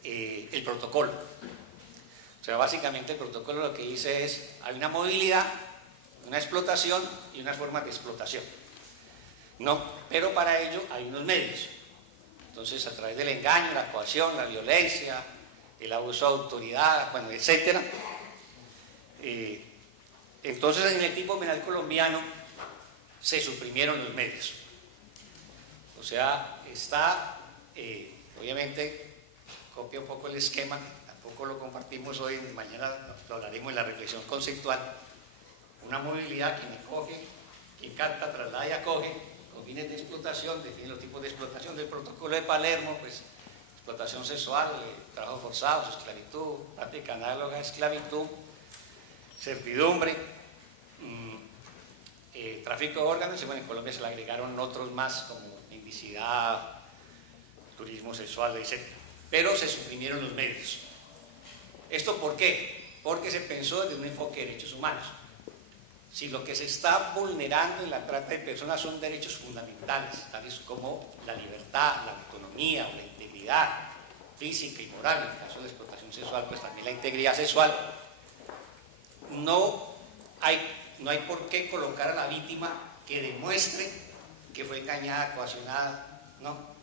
el protocolo. O sea, básicamente el protocolo lo que dice es, hay una movilidad, una explotación y unas formas de explotación. No, pero para ello hay unos medios. Entonces, a través del engaño, la coacción, la violencia, el abuso de autoridad, bueno, etcétera. Entonces, en el tipo penal colombiano se suprimieron los medios. O sea, está, obviamente, copia un poco el esquema, tampoco lo compartimos hoy, mañana lo hablaremos en la reflexión conceptual. Una movilidad, quien acoge, quien capta, traslada y acoge, con fines de explotación, define los tipos de explotación del protocolo de Palermo, pues explotación sexual, trabajo forzado, esclavitud, práctica análoga a esclavitud, servidumbre, tráfico de órganos, y bueno, en Colombia se le agregaron otros más como mendicidad, turismo sexual, etc. Pero se suprimieron los medios. ¿Esto por qué? Porque se pensó desde un enfoque de derechos humanos. Si lo que se está vulnerando en la trata de personas son derechos fundamentales, tales como la libertad, la autonomía, la integridad física y moral, en el caso de la explotación sexual, pues también la integridad sexual, no hay por qué colocar a la víctima que demuestre que fue engañada, coaccionada, ¿no?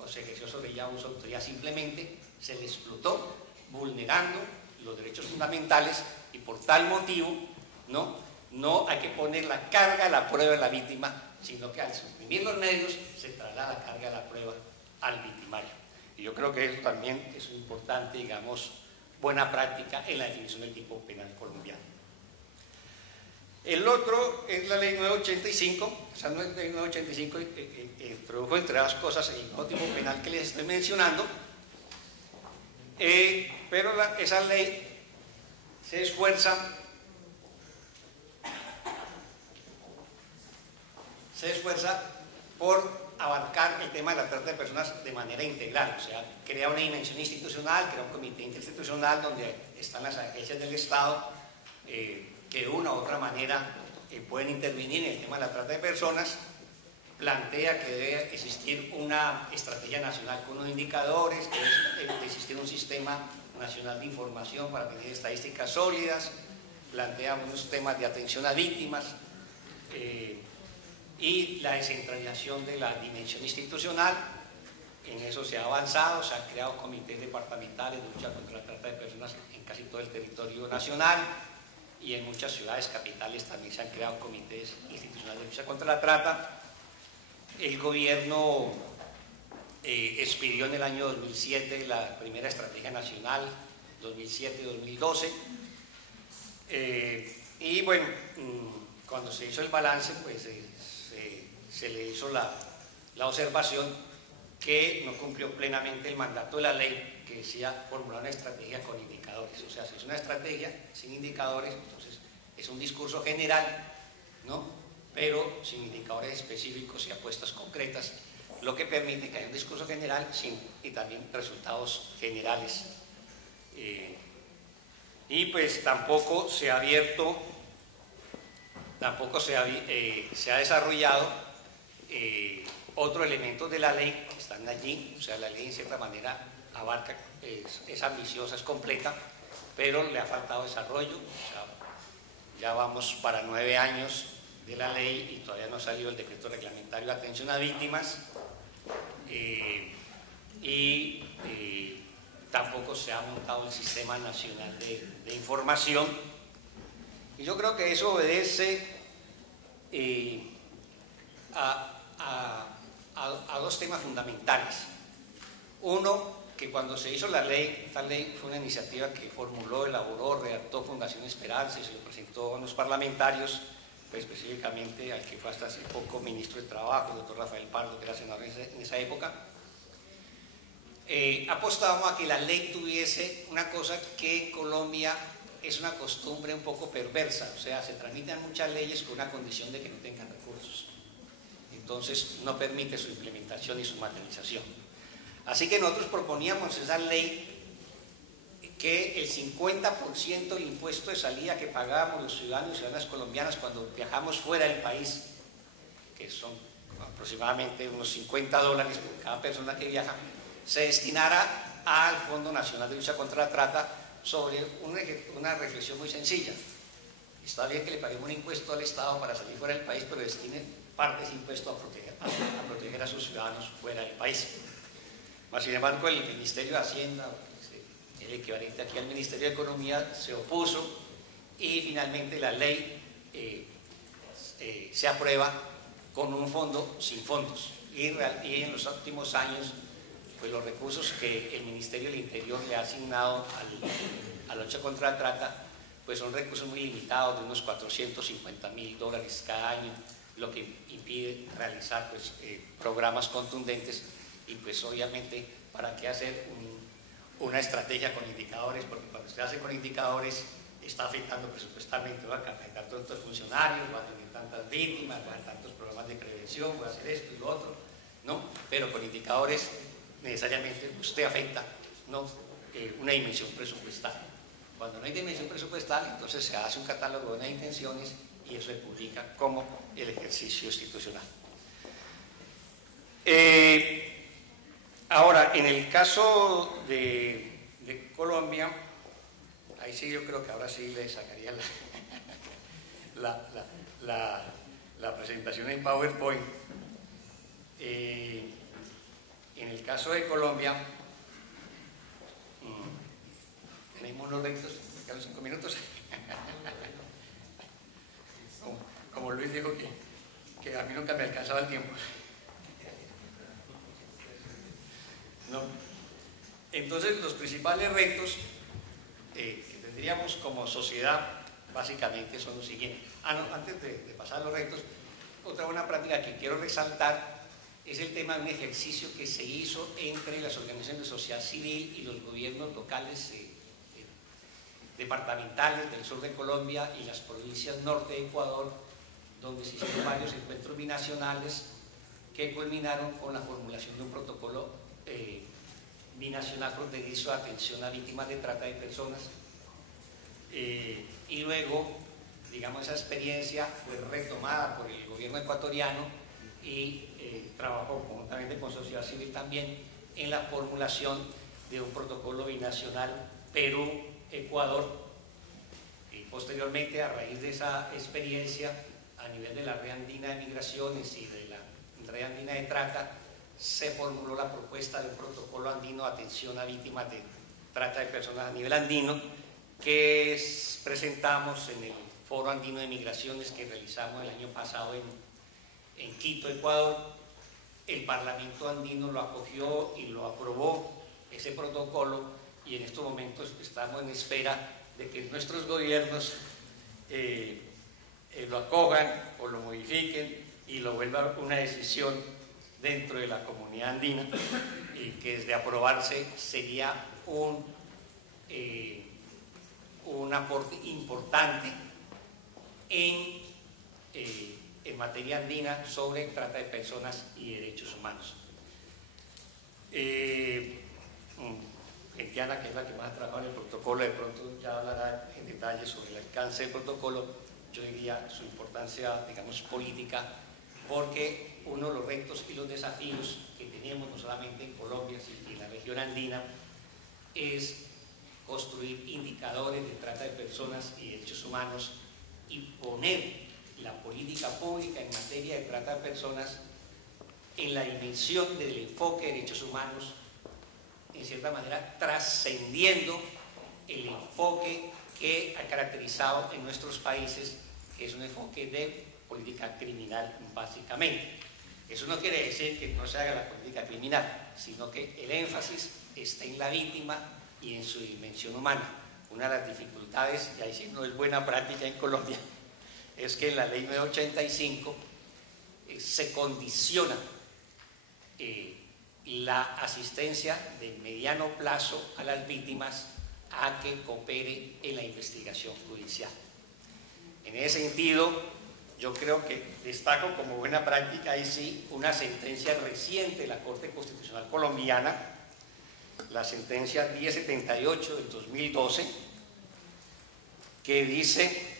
O se ejerció sobre ella abuso de autoridad. Simplemente se le explotó, vulnerando los derechos fundamentales, y por tal motivo, no hay que poner la carga de la prueba en la víctima, sino que al suprimir los medios se traslada la carga de la prueba al victimario. Y yo creo que eso también es una importante, digamos, buena práctica en la definición del tipo penal colombiano. El otro es la ley 985. Esa ley 985 introdujo, entre otras cosas, el nuevo tipo penal que les estoy mencionando, pero esa ley se esfuerza por abarcar el tema de la trata de personas de manera integral, o sea, crea una dimensión institucional, crea un comité interinstitucional donde están las agencias del Estado que de una u otra manera pueden intervenir en el tema de la trata de personas. Plantea que debe existir una estrategia nacional con unos indicadores, que debe existir un sistema nacional de información para tener estadísticas sólidas, plantea unos temas de atención a víctimas, y la descentralización de la dimensión institucional. En eso se ha avanzado, se han creado comités departamentales de lucha contra la trata de personas en casi todo el territorio nacional, y en muchas ciudades capitales también se han creado comités institucionales de lucha contra la trata. El gobierno expidió en el año 2007 la primera estrategia nacional, 2007-2012, y bueno, cuando se hizo el balance, pues se le hizo la observación que no cumplió plenamente el mandato de la ley, que decía formular una estrategia con indicadores. O sea, si es una estrategia sin indicadores, entonces Es un discurso general, ¿no? Pero sin indicadores específicos y apuestas concretas, lo que permite que haya un discurso general y también resultados generales. Y pues tampoco se ha abierto, tampoco se ha desarrollado otros elementos de la ley que están allí. O sea, la ley en cierta manera abarca, es ambiciosa, es completa, pero le ha faltado desarrollo. O sea, ya vamos para 9 años de la ley y todavía no ha salido el decreto reglamentario de atención a víctimas, tampoco se ha montado el Sistema Nacional de Información, y yo creo que eso obedece a 2 temas fundamentales. Uno, que cuando se hizo la ley, esta ley fue una iniciativa que formuló, elaboró, redactó Fundación Esperanza y se lo presentó a los parlamentarios, pues específicamente al que fue hasta hace poco ministro de Trabajo, el doctor Rafael Pardo, que era senador en esa época. Apostábamos a que la ley tuviese una cosa que en Colombia es una costumbre un poco perversa, o sea, se tramitan muchas leyes con una condición de que no tengan recursos. Entonces no permite su implementación y su materialización. Así que nosotros proponíamos esa ley que el 50% del impuesto de salida que pagábamos los ciudadanos y ciudadanas colombianas cuando viajamos fuera del país, que son aproximadamente unos $50 por cada persona que viaja, se destinara al Fondo Nacional de Lucha contra la Trata, sobre una reflexión muy sencilla. Está bien que le paguemos un impuesto al Estado para salir fuera del país, pero destine parte de ese impuesto a proteger a sus ciudadanos fuera del país. Sin embargo, el Ministerio de Hacienda, el equivalente aquí al Ministerio de Economía, se opuso y finalmente la ley se aprueba con un fondo sin fondos. Y en los últimos años, pues los recursos que el Ministerio del Interior le ha asignado a la lucha contra la trata, pues son recursos muy limitados, de unos $450.000 cada año, lo que impide realizar pues, programas contundentes. Y pues obviamente, ¿para qué hacer una estrategia con indicadores? Porque cuando se hace con indicadores está afectando presupuestalmente, va a afectar tantos funcionarios, va a tener tantas víctimas, va a haber tantos programas de prevención, va a hacer esto y lo otro, ¿no? Pero con indicadores necesariamente usted afecta, ¿no? Una dimensión presupuestal. Cuando no hay dimensión presupuestal, entonces se hace un catálogo de intenciones y eso se publica como el ejercicio institucional. Ahora, en el caso de Colombia, ahí sí yo creo que ahora sí le sacaría la presentación en PowerPoint. En el caso de Colombia, tenemos unos rectos, me quedan 5 minutos. Como Luis dijo que a mí nunca me alcanzaba el tiempo. ¿No? Entonces, los principales retos que tendríamos como sociedad básicamente son los siguientes. Antes de pasar a los retos, otra buena práctica que quiero resaltar es el tema de un ejercicio que se hizo entre las organizaciones de sociedad civil y los gobiernos locales departamentales del sur de Colombia y las provincias norte de Ecuador, donde se hicieron varios encuentros binacionales que culminaron con la formulación de un protocolo binacional fronterizo de atención a víctimas de trata de personas. Y luego, digamos, esa experiencia fue retomada por el gobierno ecuatoriano y trabajó conjuntamente con sociedad civil también en la formulación de un protocolo binacional Perú-Ecuador. Y posteriormente, a raíz de esa experiencia, a nivel de la Red Andina de Migraciones y de la Red Andina de Trata, se formuló la propuesta de un protocolo andino de atención a víctimas de trata de personas a nivel andino, que presentamos en el Foro Andino de Migraciones que realizamos el año pasado en Quito, Ecuador. El Parlamento andino lo acogió y lo aprobó, ese protocolo, y en estos momentos estamos en espera de que nuestros gobiernos lo acojan o lo modifiquen y lo vuelvan una decisión dentro de la comunidad andina, y que desde aprobarse sería un aporte importante en materia andina sobre trata de personas y derechos humanos. Diana, que es la que más ha trabajado en el protocolo, de pronto ya hablará en detalle sobre el alcance del protocolo. Yo diría su importancia, digamos, política, porque uno de los retos y los desafíos que tenemos no solamente en Colombia, sino en la región andina, es construir indicadores de trata de personas y derechos humanos y poner la política pública en materia de trata de personas en la dimensión del enfoque de derechos humanos, en cierta manera trascendiendo el enfoque que ha caracterizado en nuestros países, que es un enfoque de política criminal básicamente. Eso no quiere decir que no se haga la política criminal, sino que el énfasis está en la víctima y en su dimensión humana. Una de las dificultades, y ahí sí no es buena práctica en Colombia, es que en la ley 985 se condiciona la asistencia de mediano plazo a las víctimas a que coopere en la investigación judicial. En ese sentido, yo creo que destaco como buena práctica, ahí sí, una sentencia reciente de la Corte Constitucional Colombiana, la sentencia 1078 del 2012, que dice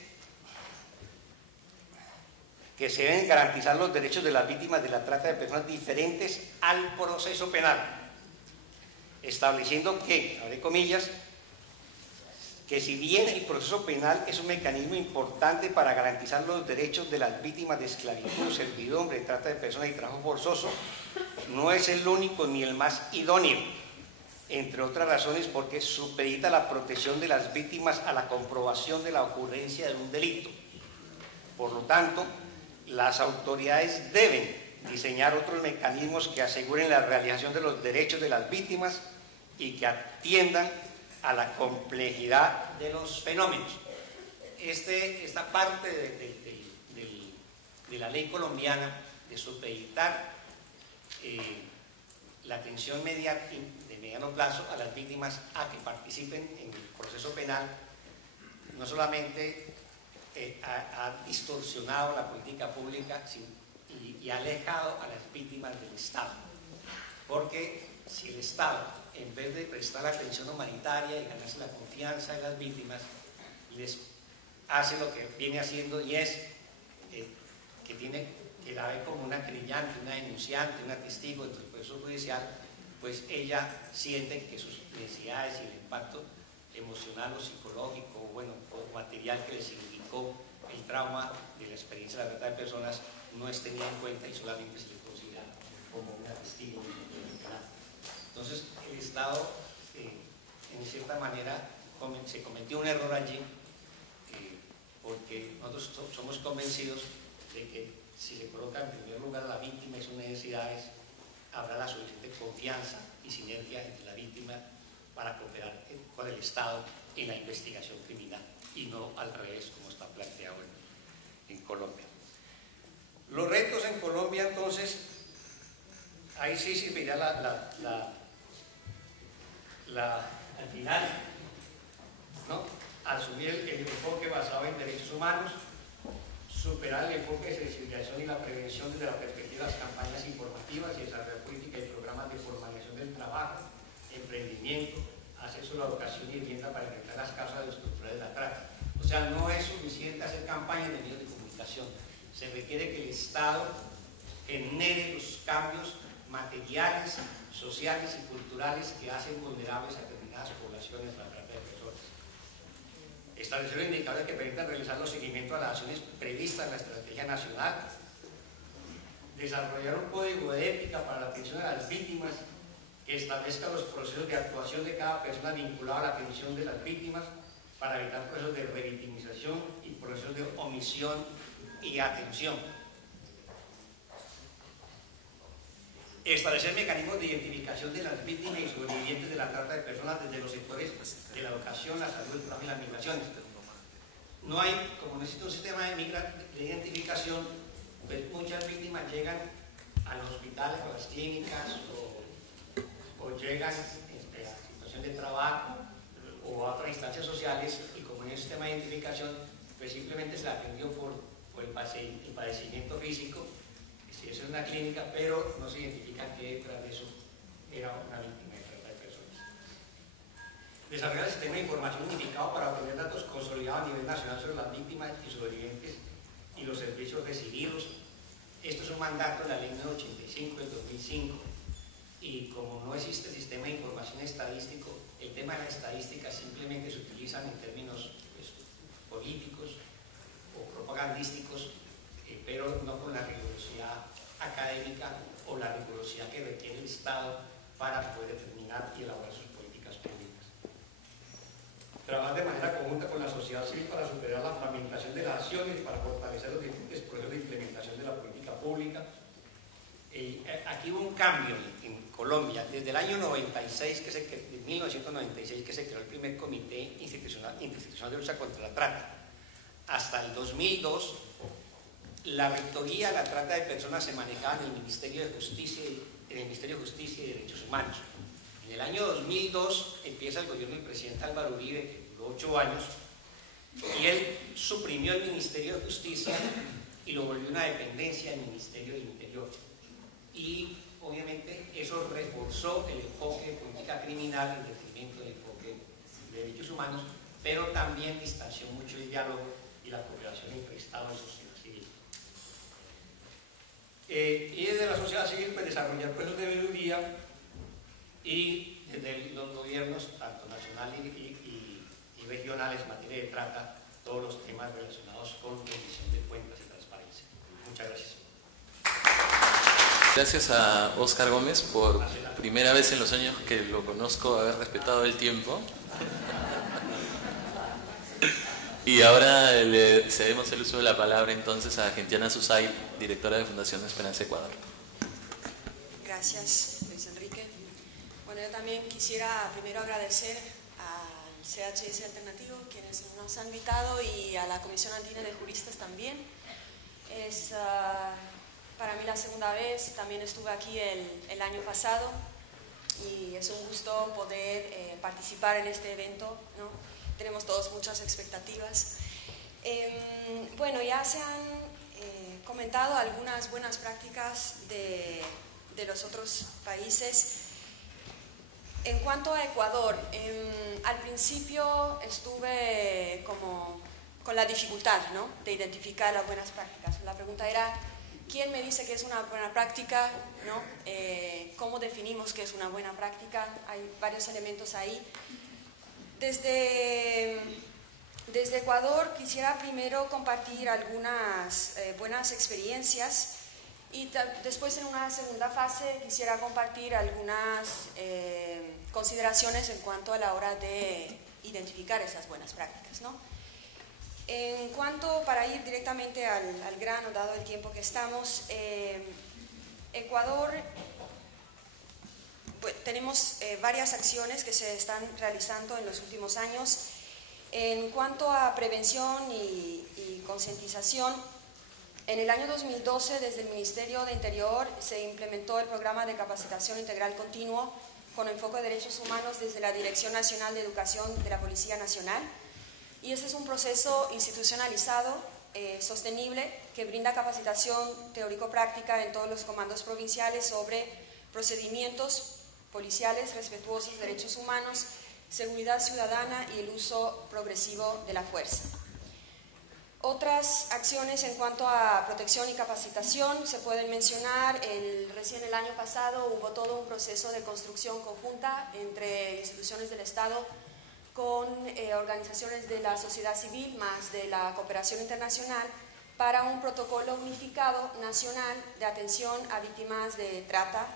que se deben garantizar los derechos de las víctimas de la trata de personas diferentes al proceso penal, estableciendo que, abre comillas, que si bien el proceso penal es un mecanismo importante para garantizar los derechos de las víctimas de esclavitud, servidumbre, trata de personas y trabajo forzoso, no es el único ni el más idóneo, entre otras razones porque supedita la protección de las víctimas a la comprobación de la ocurrencia de un delito. Por lo tanto, las autoridades deben diseñar otros mecanismos que aseguren la realización de los derechos de las víctimas y que atiendan a la complejidad de los fenómenos. Esta parte de la ley colombiana de supeditar la atención de mediano plazo a las víctimas a que participen en el proceso penal, no solamente ha distorsionado la política pública y ha alejado a las víctimas del Estado. Porque si el Estado, en vez de prestar la atención humanitaria y ganarse la confianza de las víctimas, les hace lo que viene haciendo, y es que la ve como una querellante, una denunciante, una testigo dentro del proceso judicial, pues ella siente que sus necesidades y el impacto emocional o psicológico, bueno, o material que le significó el trauma de la experiencia de la trata de personas no es tenida en cuenta y solamente se le considera como una testigo. Entonces, el Estado, en cierta manera, se cometió un error allí, porque nosotros somos convencidos de que si se coloca en primer lugar a la víctima y sus necesidades, habrá la suficiente confianza y sinergia entre la víctima para cooperar con el Estado en la investigación criminal, y no al revés, como está planteado en Colombia. Los retos en Colombia, entonces, ahí sí serviría al final, ¿no?, asumir el enfoque basado en derechos humanos, superar el enfoque de sensibilización y la prevención desde la perspectiva de las campañas informativas y desarrollar políticas y programas de formalización del trabajo, emprendimiento, acceso a la educación y vivienda para enfrentar las causas estructurales de la trata. O sea, no es suficiente hacer campañas de medios de comunicación, se requiere que el Estado genere los cambios materiales, sociales y culturales que hacen vulnerables a determinadas poblaciones la trata de personas. Establecer indicadores que permitan realizar los seguimientos a las acciones previstas en la Estrategia Nacional. Desarrollar un código de ética para la atención a las víctimas que establezca los procesos de actuación de cada persona vinculada a la atención de las víctimas para evitar procesos de revictimización y procesos de omisión y atención. Establecer mecanismos de identificación de las víctimas y sobrevivientes de la trata de personas desde los sectores de la educación, la salud, el trabajo y las migraciones. No hay, como necesita un sistema de identificación, pues muchas víctimas llegan a los hospitales, a las clínicas, o llegan a situación de trabajo o a otras instancias sociales, y como no hay un sistema de identificación, pues simplemente se la atendió por el padecimiento físico, si eso es una clínica, pero no se identifica que detrás de eso era una víctima de trata de personas. Desarrollar el sistema de información unificado para obtener datos consolidados a nivel nacional sobre las víctimas y sobrevivientes y los servicios recibidos. Esto es un mandato de la Ley 985 del 2005, y como no existe sistema de información estadístico, el tema de la estadística simplemente se utilizan en términos pues, políticos o propagandísticos, pero no con la rigurosidad académica o la rigurosidad que requiere el Estado para poder determinar y elaborar sus políticas públicas. Trabajar de manera conjunta con la sociedad civil para superar la fragmentación de las acciones y para fortalecer los diferentes procesos de implementación de la política pública. Aquí hubo un cambio en Colombia. Desde el año 1996, que se creó el primer Comité Institucional de Lucha contra la Trata, hasta el 2002, la rectoría de la trata de personas se manejaba en el Ministerio de Justicia y Derechos Humanos. En el año 2002 empieza el gobierno del presidente Álvaro Uribe, que duró 8 años, y él suprimió el Ministerio de Justicia y lo volvió una dependencia del Ministerio del Interior. Y obviamente eso reforzó el enfoque de política criminal en detrimento del enfoque de derechos humanos, pero también distanció mucho el diálogo y la cooperación entre Estado y sociedad civil. Y desde la sociedad civil pues desarrollar procesos de veeduría, y desde los gobiernos, tanto nacionales y regionales en materia de trata, todos los temas relacionados con rendición de cuentas y transparencia. Muchas gracias. Gracias a Óscar Gómez por primera vez en los años que lo conozco haber respetado el tiempo. Y ahora le cedemos el uso de la palabra entonces a Gentiana Susay, directora de Fundación Esperanza Ecuador. Gracias, Luis Enrique. Bueno, yo también quisiera primero agradecer al CHS Alternativo, quienes nos han invitado, y a la Comisión Andina de Juristas también. Es para mí la segunda vez, también estuve aquí el año pasado, y es un gusto poder participar en este evento, ¿no? Tenemos todos muchas expectativas. Bueno, ya se han comentado algunas buenas prácticas de los otros países. En cuanto a Ecuador, al principio estuve como con la dificultad, ¿no?, de identificar las buenas prácticas. La pregunta era, ¿quién me dice que es una buena práctica? ¿No? ¿Cómo definimos qué es una buena práctica? Hay varios elementos ahí. Desde Ecuador quisiera primero compartir algunas buenas experiencias, y después en una segunda fase quisiera compartir algunas consideraciones en cuanto a la hora de identificar esas buenas prácticas, ¿no? En cuanto, para ir directamente al grano, dado el tiempo que estamos, Ecuador, pues, tenemos varias acciones que se están realizando en los últimos años. En cuanto a prevención y concientización, en el año 2012, desde el Ministerio de Interior, se implementó el programa de capacitación integral continuo con enfoque de derechos humanos desde la Dirección Nacional de Educación de la Policía Nacional. Y este es un proceso institucionalizado, sostenible, que brinda capacitación teórico-práctica en todos los comandos provinciales sobre procedimientos policiales respetuosos de derechos humanos, seguridad ciudadana y el uso progresivo de la fuerza. Otras acciones en cuanto a protección y capacitación se pueden mencionar. Recién el año pasado hubo todo un proceso de construcción conjunta entre instituciones del Estado con organizaciones de la sociedad civil más de la cooperación internacional para un protocolo unificado nacional de atención a víctimas de trata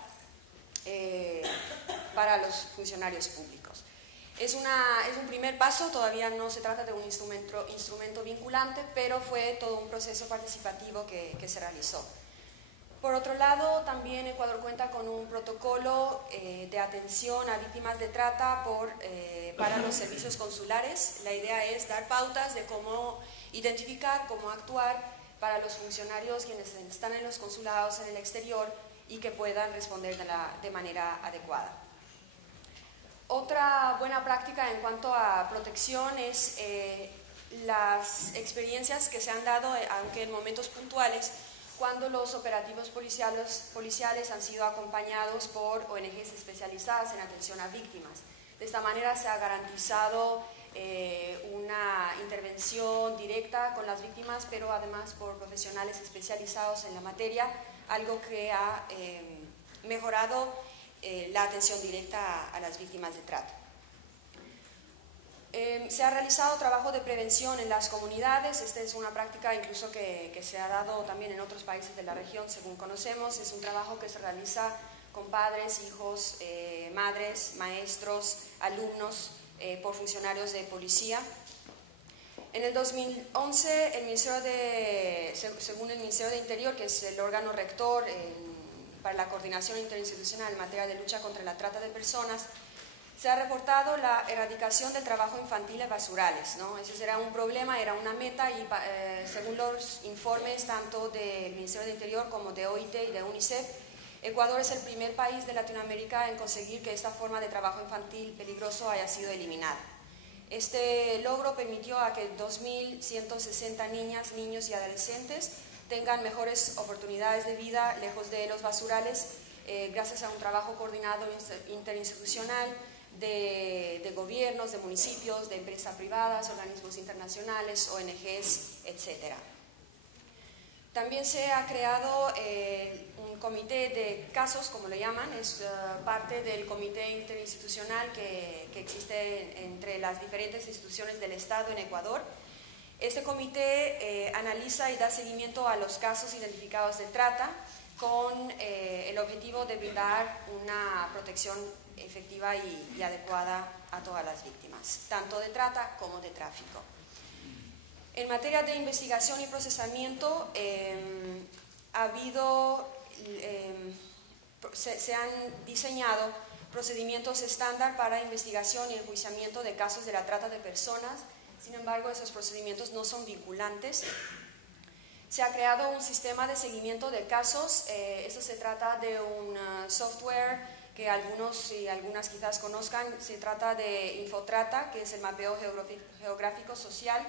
para los funcionarios públicos. Es un primer paso, todavía no se trata de un instrumento vinculante, pero fue todo un proceso participativo que se realizó. Por otro lado, también Ecuador cuenta con un protocolo de atención a víctimas de trata para los servicios consulares. La idea es dar pautas de cómo identificar, cómo actuar para los funcionarios quienes están en los consulados en el exterior y que puedan responder de manera adecuada. Otra buena práctica en cuanto a protección es las experiencias que se han dado, aunque en momentos puntuales, cuando los operativos policiales han sido acompañados por ONGs especializadas en atención a víctimas. De esta manera se ha garantizado una intervención directa con las víctimas, pero además por profesionales especializados en la materia, algo que ha mejorado la atención directa a las víctimas de trata. Se ha realizado trabajo de prevención en las comunidades. Esta es una práctica incluso que se ha dado también en otros países de la región, según conocemos. Es un trabajo que se realiza con padres, hijos, madres, maestros, alumnos, por funcionarios de policía. En el 2011, según el Ministerio de Interior, que es el órgano rector para la coordinación interinstitucional en materia de lucha contra la trata de personas, se ha reportado la erradicación del trabajo infantil en basurales, ¿no? Ese era un problema, era una meta y según los informes tanto del Ministerio de Interior como de OIT y de UNICEF, Ecuador es el primer país de Latinoamérica en conseguir que esta forma de trabajo infantil peligroso haya sido eliminada. Este logro permitió a que 2.160 niñas, niños y adolescentes tengan mejores oportunidades de vida lejos de los basurales, gracias a un trabajo coordinado interinstitucional de gobiernos, de municipios, de empresas privadas, organismos internacionales, ONGs, etc. También se ha creado un comité de casos, como lo llaman, es parte del comité interinstitucional que existe entre las diferentes instituciones del Estado en Ecuador. Este comité analiza y da seguimiento a los casos identificados de trata con el objetivo de brindar una protección efectiva y adecuada a todas las víctimas, tanto de trata como de tráfico. En materia de investigación y procesamiento, se han diseñado procedimientos estándar para investigación y enjuiciamiento de casos de la trata de personas. Sin embargo, esos procedimientos no son vinculantes. Se ha creado un sistema de seguimiento de casos. Esto se trata de un software que algunos y algunas quizás conozcan. Se trata de Infotrata, que es el mapeo geográfico social,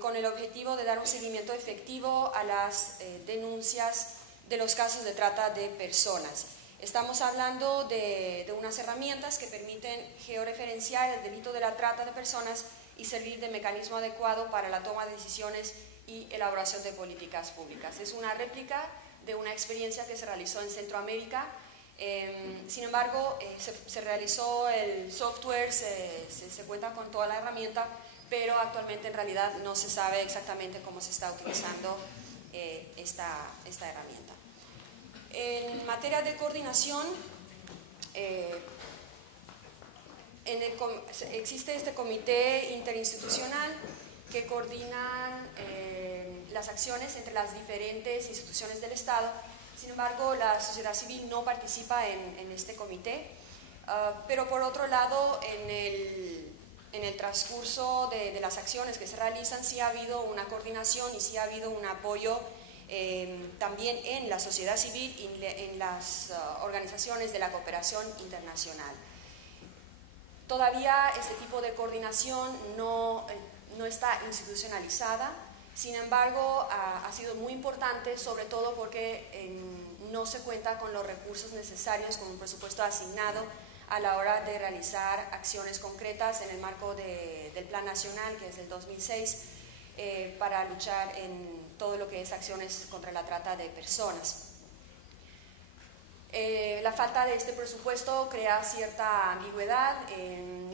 con el objetivo de dar un seguimiento efectivo a las denuncias de los casos de trata de personas. Estamos hablando de unas herramientas que permiten georreferenciar el delito de la trata de personas y servir de mecanismo adecuado para la toma de decisiones y elaboración de políticas públicas. Es una réplica de una experiencia que se realizó en Centroamérica. Sin embargo, se realizó el software, se cuenta con toda la herramienta, pero actualmente en realidad no se sabe exactamente cómo se está utilizando esta herramienta. En materia de coordinación, existe este comité interinstitucional que coordina las acciones entre las diferentes instituciones del Estado. Sin embargo, la sociedad civil no participa en este comité, pero por otro lado, en el transcurso de las acciones que se realizan, sí ha habido una coordinación y sí ha habido un apoyo también en la sociedad civil y en las organizaciones de la cooperación internacional. Todavía este tipo de coordinación no está institucionalizada. Sin embargo, ha sido muy importante, sobre todo porque no se cuenta con los recursos necesarios, con un presupuesto asignado a la hora de realizar acciones concretas en el marco del Plan Nacional, que es del 2006, para luchar en todo lo que es acciones contra la trata de personas. La falta de este presupuesto crea cierta ambigüedad.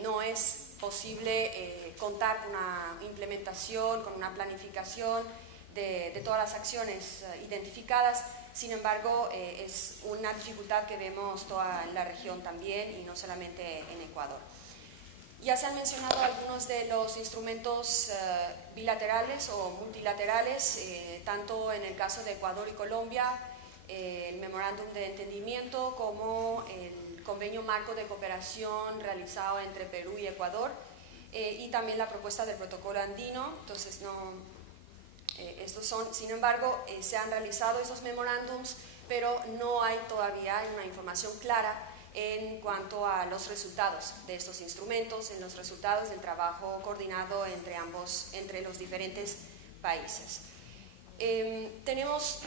No es posible contar con una implementación, con una planificación de todas las acciones identificadas. Sin embargo, es una dificultad que vemos toda en la región también y no solamente en Ecuador. Ya se han mencionado algunos de los instrumentos bilaterales o multilaterales, tanto en el caso de Ecuador y Colombia, el memorándum de entendimiento como el convenio marco de cooperación realizado entre Perú y Ecuador, y también la propuesta del protocolo andino. Entonces, estos son, sin embargo, se han realizado esos memorándums, pero no hay todavía una información clara en cuanto a los resultados de estos instrumentos, en los resultados del trabajo coordinado entre los diferentes países. Tenemos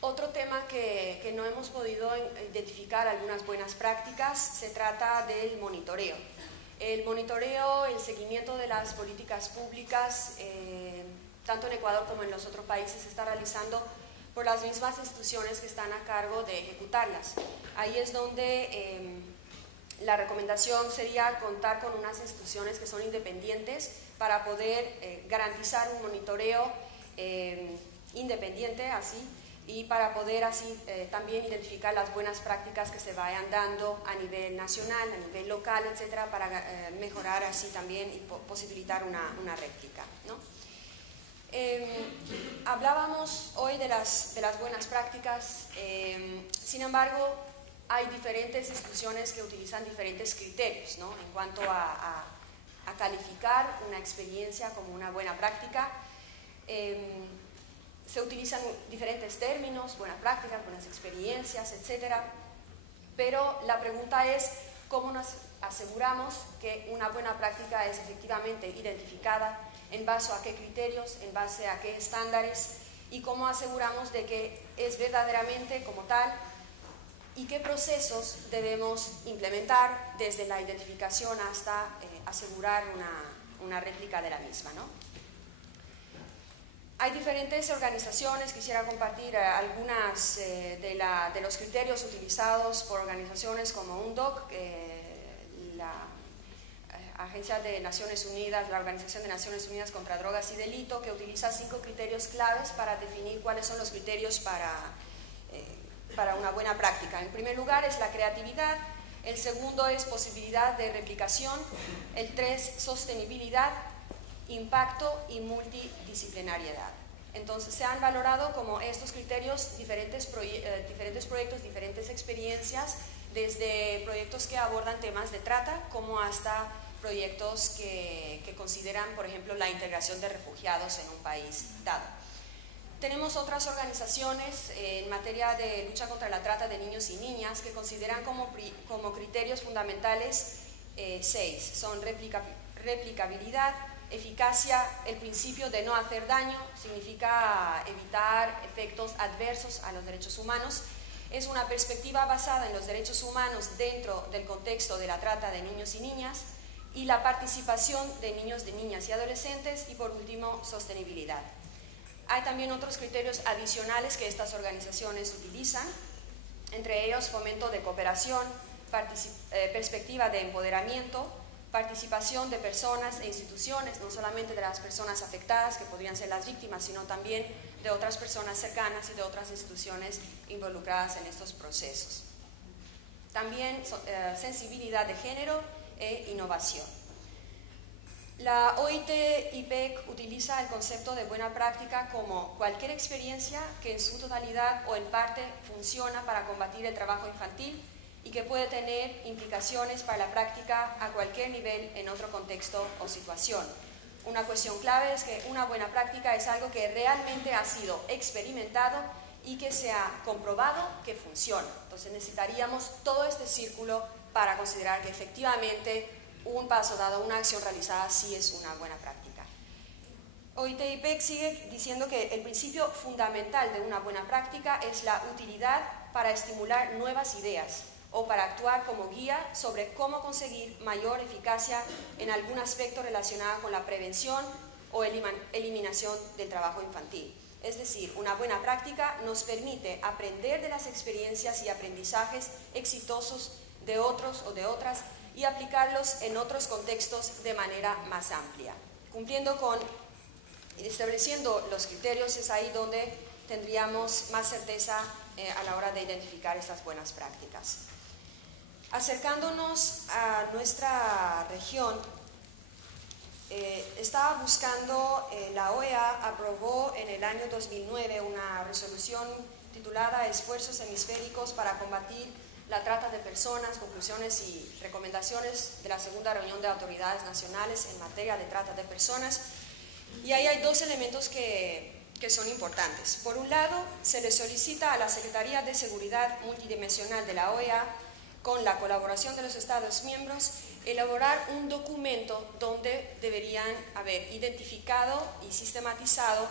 otro tema que no hemos podido identificar algunas buenas prácticas, se trata del monitoreo. El monitoreo, el seguimiento de las políticas públicas, tanto en Ecuador como en los otros países, se está realizando por las mismas instituciones que están a cargo de ejecutarlas. Ahí es donde la recomendación sería contar con unas instituciones que son independientes para poder garantizar un monitoreo independiente así, y para poder así también identificar las buenas prácticas que se vayan dando a nivel nacional, a nivel local, etcétera, para mejorar así también y posibilitar una réplica, ¿no? Hablábamos hoy de las buenas prácticas, sin embargo, hay diferentes instituciones que utilizan diferentes criterios, ¿no? En cuanto a calificar una experiencia como una buena práctica. Se utilizan diferentes términos, buenas prácticas, buenas experiencias, etcétera, pero la pregunta es cómo nos aseguramos que una buena práctica es efectivamente identificada, en base a qué criterios, en base a qué estándares, y cómo aseguramos de que es verdaderamente como tal y qué procesos debemos implementar desde la identificación hasta asegurar una réplica de la misma, ¿no? Hay diferentes organizaciones, quisiera compartir algunas de los criterios utilizados por organizaciones como UNODC, la Agencia de Naciones Unidas, la Organización de Naciones Unidas contra Drogas y Delito, que utiliza 5 criterios claves para definir cuáles son los criterios para una buena práctica. En primer lugar es la creatividad, el segundo es posibilidad de replicación, el 3, sostenibilidad, impacto y multidisciplinariedad. Entonces se han valorado como estos criterios diferentes proyectos, diferentes experiencias, desde proyectos que abordan temas de trata como hasta proyectos que consideran, por ejemplo, la integración de refugiados en un país dado. Tenemos otras organizaciones en materia de lucha contra la trata de niños y niñas que consideran como criterios fundamentales 6. Son replicabilidad, eficacia, el principio de no hacer daño, significa evitar efectos adversos a los derechos humanos. Es una perspectiva basada en los derechos humanos dentro del contexto de la trata de niños y niñas, y la participación de niños, de niñas y adolescentes, y por último, sostenibilidad. Hay también otros criterios adicionales que estas organizaciones utilizan, entre ellos fomento de cooperación, perspectiva de empoderamiento, participación de personas e instituciones, no solamente de las personas afectadas, que podrían ser las víctimas, sino también de otras personas cercanas y de otras instituciones involucradas en estos procesos. También sensibilidad de género e innovación. La OIT-IPEC utiliza el concepto de buena práctica como cualquier experiencia que en su totalidad o en parte funciona para combatir el trabajo infantil y que puede tener implicaciones para la práctica a cualquier nivel en otro contexto o situación. Una cuestión clave es que una buena práctica es algo que realmente ha sido experimentado y que se ha comprobado que funciona. Entonces necesitaríamos todo este círculo para considerar que efectivamente un paso dado, una acción realizada, sí es una buena práctica. OIT-IPEC sigue diciendo que el principio fundamental de una buena práctica es la utilidad para estimular nuevas ideas o para actuar como guía sobre cómo conseguir mayor eficacia en algún aspecto relacionado con la prevención o eliminación del trabajo infantil. Es decir, una buena práctica nos permite aprender de las experiencias y aprendizajes exitosos de otros o de otras y aplicarlos en otros contextos de manera más amplia. Cumpliendo con y estableciendo los criterios es ahí donde tendríamos más certeza a la hora de identificar estas buenas prácticas. Acercándonos a nuestra región, estaba buscando, la OEA aprobó en el año 2009 una resolución titulada Esfuerzos hemisféricos para combatir la trata de personas, conclusiones y recomendaciones de la segunda reunión de autoridades nacionales en materia de trata de personas. Y ahí hay 2 elementos que que son importantes. Por un lado, se le solicita a la Secretaría de Seguridad Multidimensional de la OEA, con la colaboración de los Estados miembros, elaborar un documento donde deberían haber identificado y sistematizado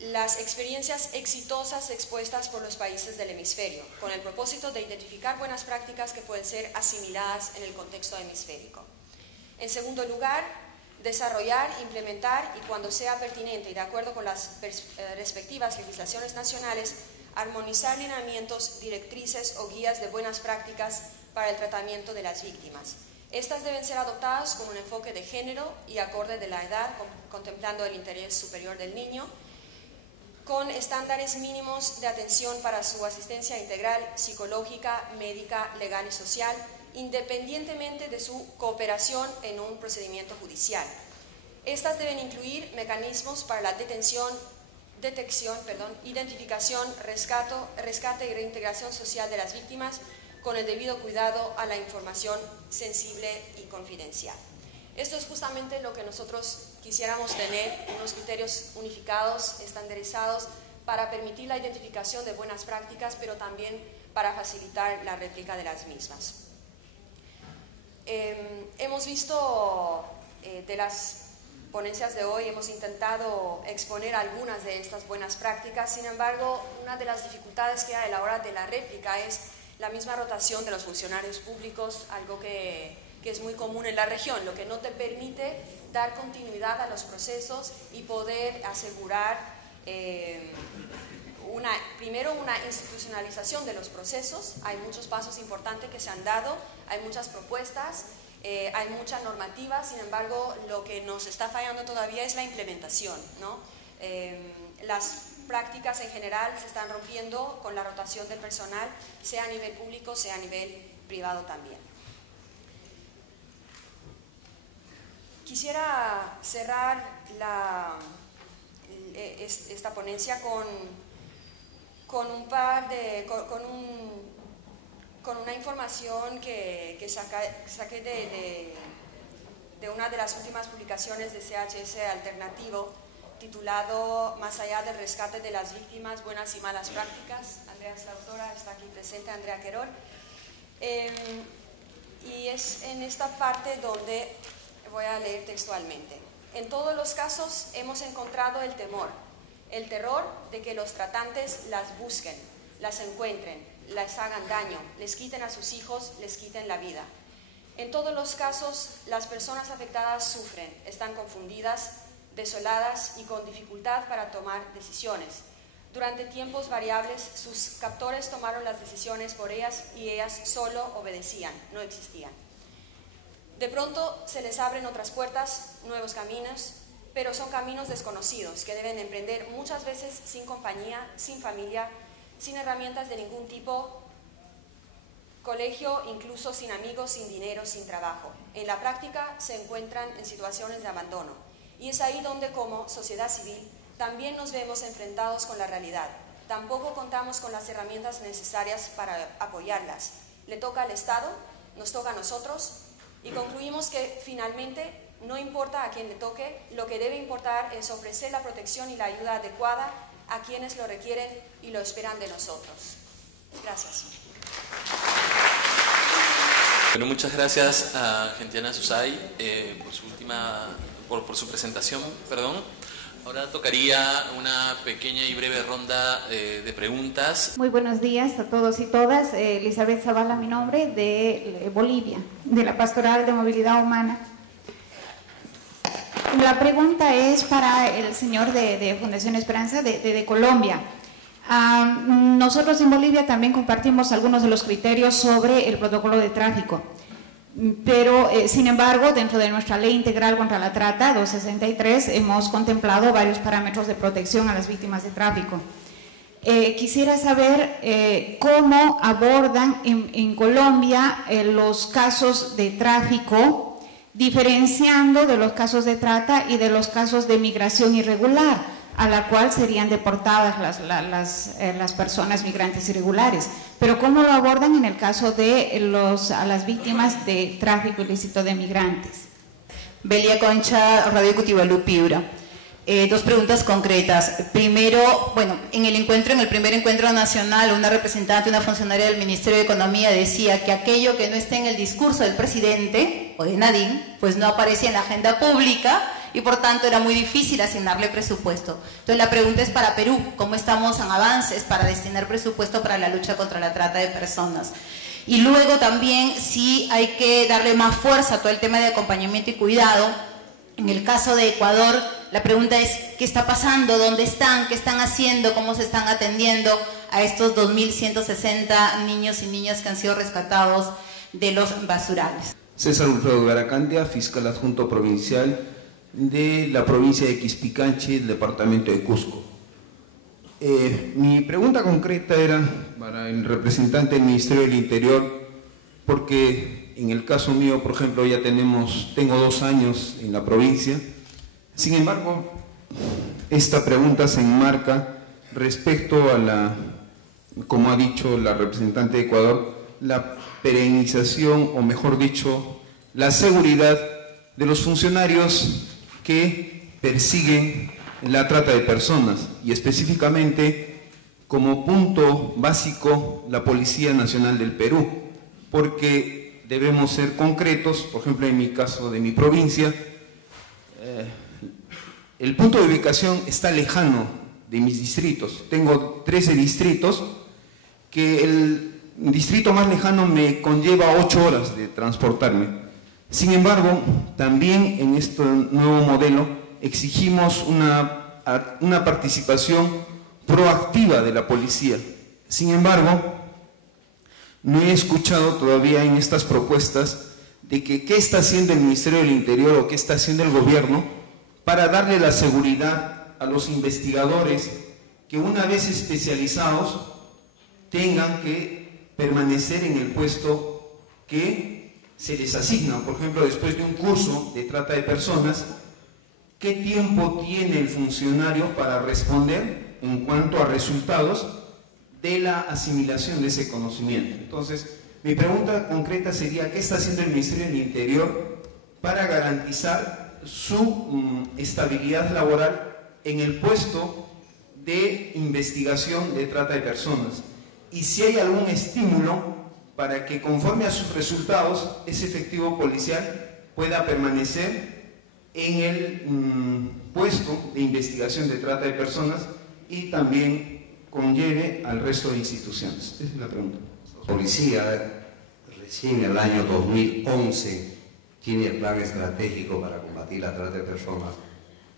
las experiencias exitosas expuestas por los países del hemisferio, con el propósito de identificar buenas prácticas que pueden ser asimiladas en el contexto hemisférico. En segundo lugar, desarrollar, implementar y, cuando sea pertinente y de acuerdo con las respectivas legislaciones nacionales, armonizar lineamientos, directrices o guías de buenas prácticas para el tratamiento de las víctimas. Estas deben ser adoptadas con un enfoque de género y acorde de la edad, contemplando el interés superior del niño, con estándares mínimos de atención para su asistencia integral, psicológica, médica, legal y social, independientemente de su cooperación en un procedimiento judicial. Estas deben incluir mecanismos para la detección, identificación, rescate y reintegración social de las víctimas, con el debido cuidado a la información sensible y confidencial. Esto es justamente lo que nosotros quisiéramos tener, unos criterios unificados, estandarizados, para permitir la identificación de buenas prácticas, pero también para facilitar la réplica de las mismas. Hemos visto de las ponencias de hoy, hemos intentado exponer algunas de estas buenas prácticas. Sin embargo, una de las dificultades que hay a la hora de la réplica es la misma rotación de los funcionarios públicos, algo que es muy común en la región, lo que no te permite dar continuidad a los procesos y poder asegurar primero una institucionalización de los procesos. Hay muchos pasos importantes que se han dado, hay muchas propuestas, hay mucha normativa. Sin embargo, lo que nos está fallando todavía es la implementación, ¿no? Las prácticas en general se están rompiendo con la rotación del personal, sea a nivel público, sea a nivel privado también. Quisiera cerrar esta ponencia con una información que saqué de una de las últimas publicaciones de CHS Alternativo, titulado Más allá del rescate de las víctimas, buenas y malas prácticas. Andrea es la autora, está aquí presente, Andrea Querol. Y es en esta parte donde voy a leer textualmente. En todos los casos hemos encontrado el terror de que los tratantes las busquen, las encuentren, les hagan daño, les quiten a sus hijos, les quiten la vida. En todos los casos, las personas afectadas sufren, están confundidas, desoladas y con dificultad para tomar decisiones. Durante tiempos variables, sus captores tomaron las decisiones por ellas y ellas solo obedecían, no existían. De pronto se les abren otras puertas, nuevos caminos, pero son caminos desconocidos que deben emprender muchas veces sin compañía, sin familia, sin herramientas de ningún tipo, colegio, incluso sin amigos, sin dinero, sin trabajo. En la práctica se encuentran en situaciones de abandono. Y es ahí donde, como sociedad civil, también nos vemos enfrentados con la realidad. Tampoco contamos con las herramientas necesarias para apoyarlas. Le toca al Estado, nos toca a nosotros, y concluimos que finalmente no importa a quién le toque, lo que debe importar es ofrecer la protección y la ayuda adecuada a quienes lo requieren y lo esperan de nosotros. Gracias. Bueno, muchas gracias a Gentiana Susay por su presentación. Ahora tocaría una pequeña y breve ronda de preguntas. Muy buenos días a todos y todas. Elizabeth Zavala, mi nombre, de Bolivia, de la Pastoral de Movilidad Humana. La pregunta es para el señor de Fundación Esperanza de Colombia. Nosotros en Bolivia también compartimos algunos de los criterios sobre el protocolo de tráfico. Pero, sin embargo, dentro de nuestra Ley Integral contra la Trata, 263, hemos contemplado varios parámetros de protección a las víctimas de tráfico. Quisiera saber cómo abordan en Colombia los casos de tráfico, diferenciando de los casos de trata y de los casos de migración irregular, a la cual serían deportadas las personas migrantes irregulares. Pero ¿cómo lo abordan en el caso de a las víctimas de tráfico ilícito de migrantes? Belia Concha, Radio Cutibalú, Piura. Dos preguntas concretas. Primero, bueno, en el primer encuentro nacional, una representante, una funcionaria del Ministerio de Economía decía que aquello que no esté en el discurso del presidente o de Nadine, pues no aparecía en la agenda pública y por tanto era muy difícil asignarle presupuesto. Entonces la pregunta es para Perú, ¿cómo estamos en avances para destinar presupuesto para la lucha contra la trata de personas? Y luego también sí hay que darle más fuerza a todo el tema de acompañamiento y cuidado. En el caso de Ecuador, la pregunta es, ¿qué está pasando? ¿Dónde están? ¿Qué están haciendo? ¿Cómo se están atendiendo a estos 2.160 niños y niñas que han sido rescatados de los basurales? César Wilfredo Garacandia, fiscal adjunto provincial de la provincia de Quispicanchi, del departamento de Cusco. Mi pregunta concreta era para el representante del Ministerio del Interior, porque en el caso mío, por ejemplo, ya tengo 2 años en la provincia. Sin embargo, esta pregunta se enmarca respecto a como ha dicho la representante de Ecuador, la perennización, o mejor dicho, la seguridad de los funcionarios que persiguen la trata de personas, y específicamente como punto básico la Policía Nacional del Perú, porque debemos ser concretos. Por ejemplo, en mi caso de mi provincia, el punto de ubicación está lejano de mis distritos. Tengo 13 distritos, que el distrito más lejano me conlleva 8 horas de transportarme. Sin embargo, también en este nuevo modelo exigimos una participación proactiva de la policía. Sin embargo, no he escuchado todavía en estas propuestas de qué está haciendo el Ministerio del Interior o qué está haciendo el gobierno para darle la seguridad a los investigadores que, una vez especializados, tengan que permanecer en el puesto que se les asigna. Por ejemplo, después de un curso de trata de personas, ¿qué tiempo tiene el funcionario para responder en cuanto a resultados de la asimilación de ese conocimiento? Entonces, mi pregunta concreta sería, ¿qué está haciendo el Ministerio del Interior para garantizar su estabilidad laboral en el puesto de investigación de trata de personas? Y si hay algún estímulo para que, conforme a sus resultados, ese efectivo policial pueda permanecer en el puesto de investigación de trata de personas y también conlleve al resto de instituciones. Esa es la pregunta. La policía, recién en el año 2011, tiene el plan estratégico para combatir la trata de personas.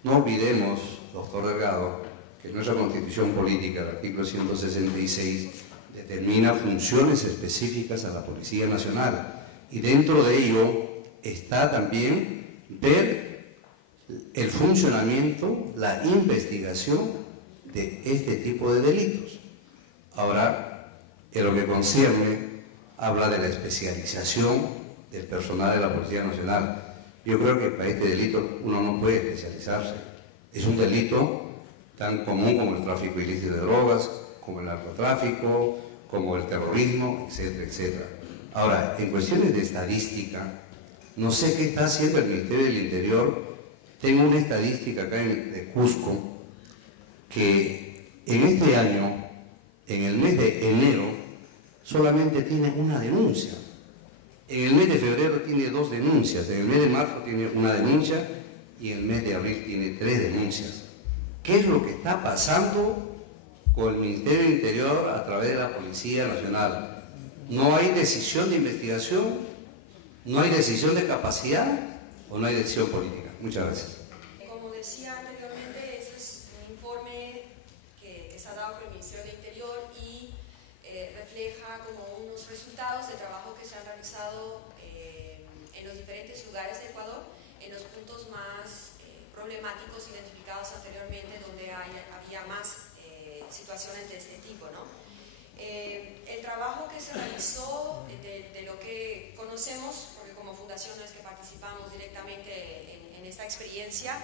No olvidemos, doctor Delgado, que nuestra Constitución Política, el artículo 166, determina funciones específicas a la Policía Nacional, y dentro de ello está también ver el funcionamiento, la investigación de este tipo de delitos. Ahora, en lo que concierne, habla de la especialización del personal de la Policía Nacional. Yo creo que para este delito uno no puede especializarse. Es un delito tan común como el tráfico ilícito de drogas, como el narcotráfico, como el terrorismo, etcétera, etcétera. Ahora, en cuestiones de estadística, no sé qué está haciendo el Ministerio del Interior. Tengo una estadística acá de Cusco, que en este año, en el mes de enero, solamente tiene una denuncia. En el mes de febrero tiene 2 denuncias, en el mes de marzo tiene una denuncia y en el mes de abril tiene 3 denuncias. ¿Qué es lo que está pasando con el Ministerio del Interior a través de la Policía Nacional? ¿No hay decisión de investigación? ¿No hay decisión de capacidad? ¿O no hay decisión política? Muchas gracias. Como decía anteriormente, este es un informe que se ha dado por el Ministerio del Interior y refleja como unos resultados de trabajo que se han realizado en los diferentes lugares de Ecuador, en los puntos más problemáticos identificados anteriormente, donde había más situaciones de este tipo, ¿no? El trabajo que se realizó, de lo que conocemos, porque como fundación no es que participamos directamente en esta experiencia,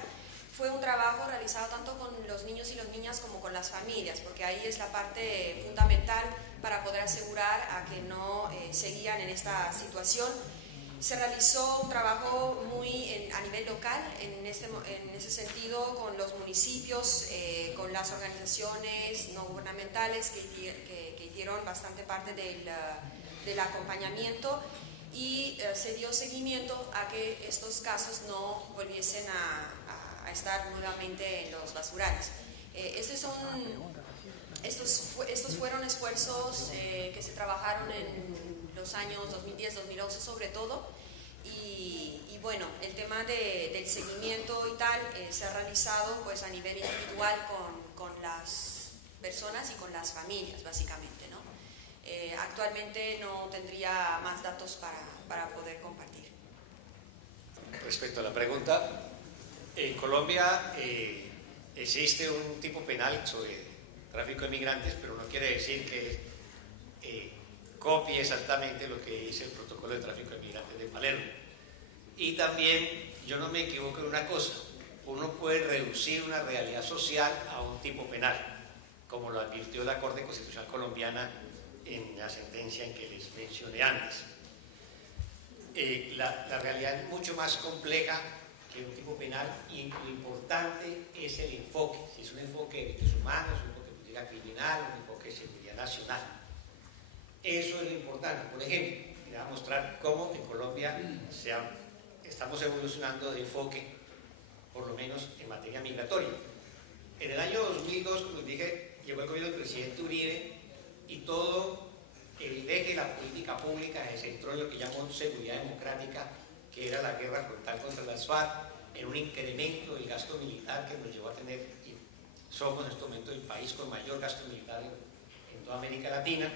fue un trabajo realizado tanto con los niños y las niñas como con las familias, porque ahí es la parte fundamental para poder asegurar a que no seguían en esta situación. Se realizó un trabajo muy a nivel local, en ese sentido, con los municipios, con las organizaciones no gubernamentales que hicieron bastante parte del acompañamiento, y se dio seguimiento a que estos casos no volviesen a estar nuevamente en los basurales. Estos fueron esfuerzos que se trabajaron en los años 2010-2011 sobre todo, y bueno, el tema del seguimiento y tal se ha realizado pues a nivel individual con las personas y con las familias básicamente, ¿no? Actualmente no tendría más datos para poder compartir. Respecto a la pregunta, en Colombia existe un tipo penal sobre tráfico de migrantes, pero no quiere decir que copie exactamente lo que dice el protocolo de tráfico de migrantes de Palermo. Y también yo no me equivoco en una cosa: uno puede reducir una realidad social a un tipo penal, como lo advirtió la Corte Constitucional colombiana en la sentencia en que les mencioné antes. La realidad es mucho más compleja que un tipo penal, y lo importante es el enfoque, si es un enfoque de derechos humanos, un enfoque de política criminal, un enfoque de seguridad nacional. Eso es lo importante. Por ejemplo, les voy a mostrar cómo en Colombia estamos evolucionando de enfoque, por lo menos en materia migratoria. En el año 2002, como les dije, llegó el gobierno del presidente Uribe, y todo el eje de la política pública se centró en lo que llamó seguridad democrática, que era la guerra frontal contra las FARC, en un incremento del gasto militar que nos llevó a tener, y somos en este momento el país con mayor gasto militar en toda América Latina,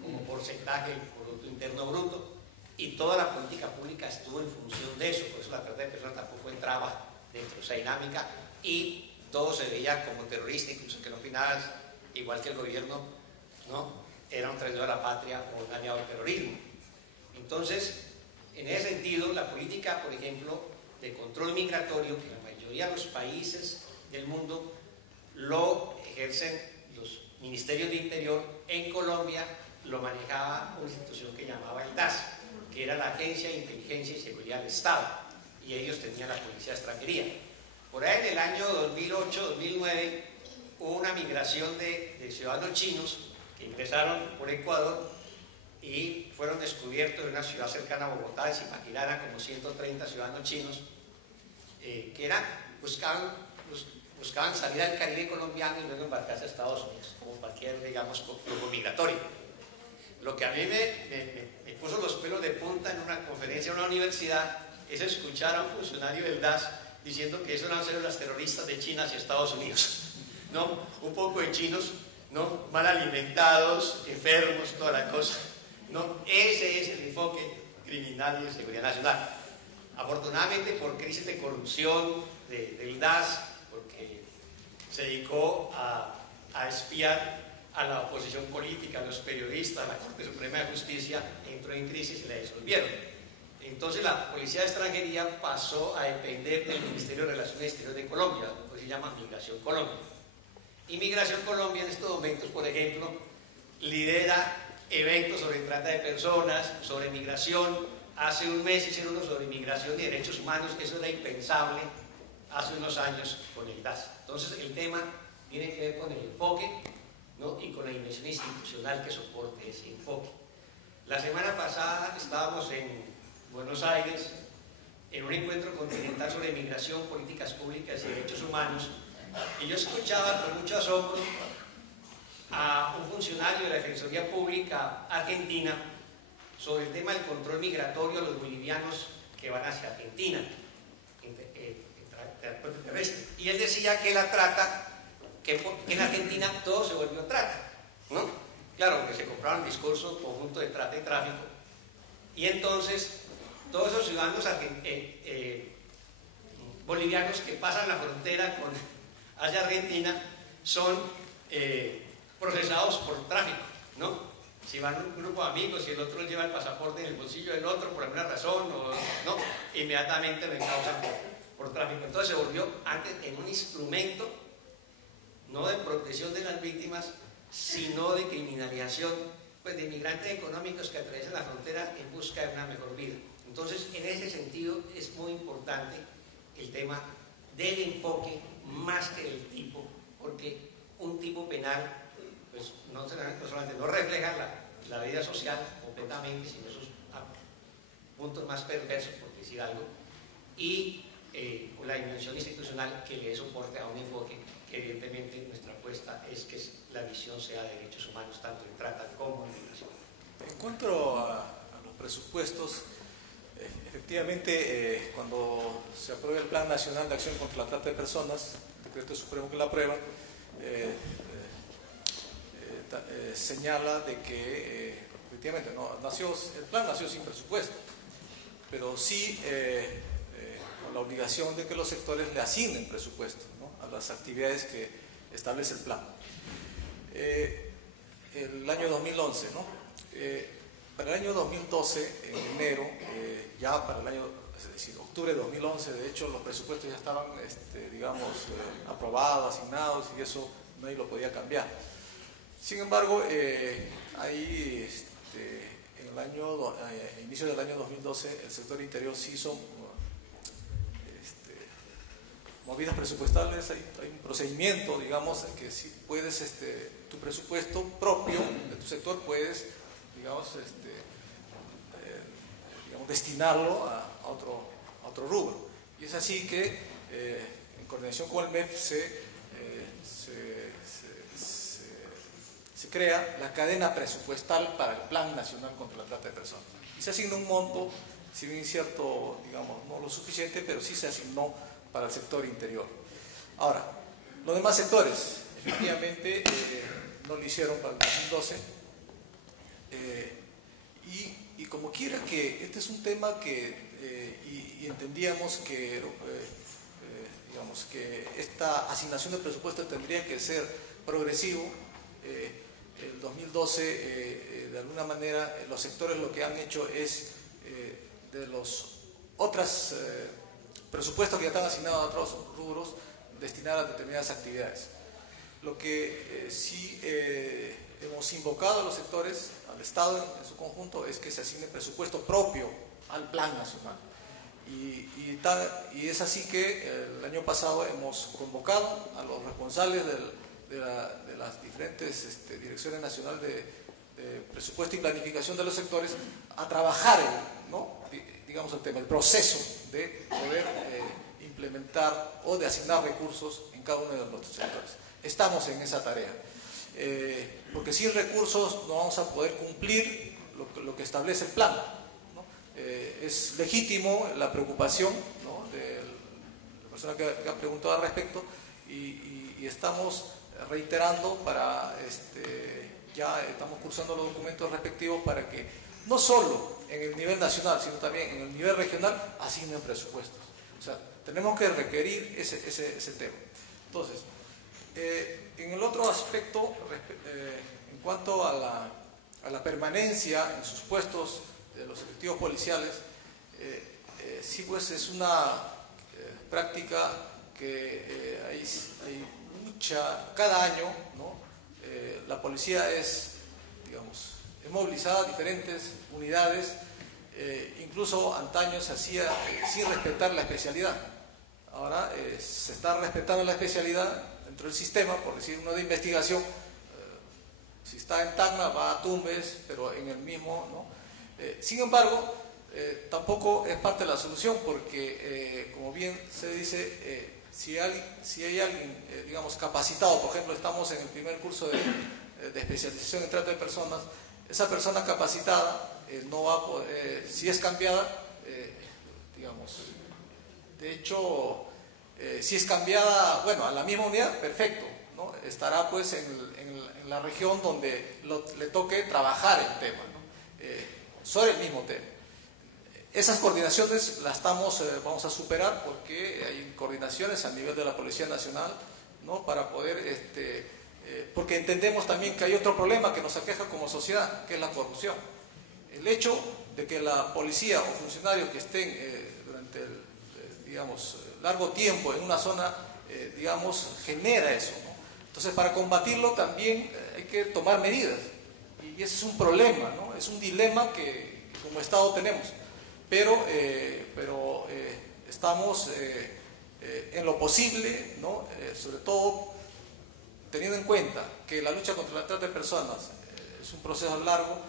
como porcentaje del Producto Interno Bruto, y toda la política pública estuvo en función de eso. Por eso la trata de personas tampoco entraba dentro de esa dinámica, y todo se veía como terrorista, incluso que no opinaban igual que el gobierno, ¿no? Era un traidor a la patria o un aliado del terrorismo. Entonces, en ese sentido, la política, por ejemplo, de control migratorio, que la mayoría de los países del mundo lo ejercen los ministerios de Interior, en Colombia lo manejaba una institución que llamaba el DAS, que era la Agencia de Inteligencia y Seguridad del Estado, y ellos tenían la Policía de Extranjería. Por ahí en el año 2008-2009 hubo una migración de ciudadanos chinos que ingresaron por Ecuador y fueron descubiertos en una ciudad cercana a Bogotá, de Zipaquirá, eran como 130 ciudadanos chinos que buscaban salir al Caribe colombiano y luego embarcarse a Estados Unidos, como cualquier, digamos, flujo migratorio. Lo que a mí me puso los pelos de punta en una conferencia en una universidad es escuchar a un funcionario del DAS diciendo que eso eran células terroristas de China hacia Estados Unidos, ¿no? Un poco de chinos, ¿no? Mal alimentados, enfermos, toda la cosa, ¿no? Ese es el enfoque criminal y de seguridad nacional. Afortunadamente, por crisis de corrupción del DAS, porque se dedicó a espiar a la oposición política, a los periodistas, a la Corte Suprema de Justicia, entró en crisis y la disolvieron. Entonces la Policía de Extranjería pasó a depender del Ministerio de Relaciones Exteriores de Colombia, lo que se llama Migración Colombia. Y Migración Colombia en estos momentos, por ejemplo, lidera eventos sobre trata de personas, sobre migración. Hace un mes hicieron uno sobre migración y derechos humanos, eso era impensable hace unos años con el DAS. Entonces el tema tiene que ver con el enfoque, ¿no? Y con la dimensión institucional que soporte ese enfoque. La semana pasada estábamos en Buenos Aires en un encuentro continental sobre migración, políticas públicas y derechos humanos, y yo escuchaba con mucho asombro a un funcionario de la Defensoría Pública Argentina sobre el tema del control migratorio a los bolivianos que van hacia Argentina, terrestre. Y él decía que la trata, que en Argentina todo se volvió trata, ¿no? Claro, que se compraron el discurso conjunto de trata y tráfico. Y entonces, todos esos ciudadanos bolivianos que pasan la frontera hacia Argentina son procesados por tráfico, ¿no? Si van un grupo de amigos y el otro lleva el pasaporte en el bolsillo del otro por alguna razón, ¿no? Inmediatamente lo encausan por tráfico. Entonces se volvió antes en un instrumento no de protección de las víctimas, sino de criminalización pues, de inmigrantes económicos que atraviesan la frontera en busca de una mejor vida. Entonces, en ese sentido, es muy importante el tema del enfoque más que del tipo, porque un tipo penal pues, no solamente no refleja la vida social completamente, sino esos puntos más perversos, por decir algo, y la dimensión institucional que le dé soporte a un enfoque que evidentemente nuestra apuesta es que la visión sea de derechos humanos, tanto en trata como en migración. En cuanto a los presupuestos, efectivamente, cuando se apruebe el Plan Nacional de Acción contra la Trata de Personas, el decreto supremo que la aprueba, señala de que efectivamente el plan nació sin presupuesto, pero sí con la obligación de que los sectores le asignen presupuesto, ¿no?, a las actividades que establece el plan. El año 2011, ¿no? Para el año 2012, en enero, ya para el año, es decir, octubre de 2011, de hecho los presupuestos ya estaban, digamos, aprobados, asignados, y eso nadie lo podía cambiar. Sin embargo, ahí, en el inicio del año 2012, el sector interior sí hizo movidas presupuestales. Hay un procedimiento, digamos, en que si puedes, tu presupuesto propio de tu sector puedes, digamos, destinarlo a otro rubro. Y es así que, en coordinación con el MEF, se crea la cadena presupuestal para el Plan Nacional contra la Trata de Personas. Y se asigna un monto, si bien cierto, digamos, no lo suficiente, pero sí se asignó para el sector interior. Ahora, los demás sectores, efectivamente, no lo hicieron para el 2012. Y como quiera que este es un tema que, y entendíamos que, digamos, que esta asignación de presupuesto tendría que ser progresivo. El 2012, de alguna manera, los sectores lo que han hecho es, de los otros presupuestos que ya están asignados a otros rubros, destinar a determinadas actividades. Lo que sí hemos invocado a los sectores, al Estado en su conjunto, es que se asigne presupuesto propio al Plan Nacional. Y es así que el año pasado hemos convocado a los responsables de las diferentes direcciones nacionales de presupuesto y planificación de los sectores a trabajar digamos, el proceso de poder implementar o de asignar recursos en cada uno de los sectores. Estamos en esa tarea, porque sin recursos no vamos a poder cumplir lo que establece el plan, ¿no? Es legítimo la preocupación, ¿no?, de la persona que ha preguntado al respecto, y estamos reiterando ya estamos cursando los documentos respectivos para que no solo en el nivel nacional, sino también en el nivel regional asignen presupuestos. O sea, tenemos que requerir ese tema. Entonces, en el otro aspecto, en cuanto a la permanencia en sus puestos de los efectivos policiales, sí, pues es una práctica que hay mucha, cada año, ¿no? La policía es movilizada a diferentes unidades, incluso antaño se hacía sin respetar la especialidad. Ahora se está respetando la especialidad dentro del sistema, por decir uno de investigación, si está en Tacna va a Tumbes, pero en el mismo, ¿no? Sin embargo, tampoco es parte de la solución, porque como bien se dice, si hay alguien, digamos, capacitado, por ejemplo, estamos en el primer curso de especialización en trata de personas, esa persona capacitada no va a poder, si es cambiada, digamos, de hecho, si es cambiada, bueno, a la misma unidad, perfecto, ¿no? Estará pues en la región donde le toque trabajar el tema, ¿no? Sobre el mismo tema. Esas coordinaciones las vamos a superar, porque hay coordinaciones a nivel de la Policía Nacional, ¿no?, para poder, porque entendemos también que hay otro problema que nos aqueja como sociedad, que es la corrupción. El hecho de que la policía o funcionarios que estén durante digamos, largo tiempo en una zona, digamos, genera eso, ¿no? Entonces, para combatirlo también hay que tomar medidas. Y y ese es un problema, ¿no? Es un dilema que como Estado tenemos, pero estamos en lo posible, ¿no? Sobre todo teniendo en cuenta que la lucha contra la trata de personas es un proceso largo.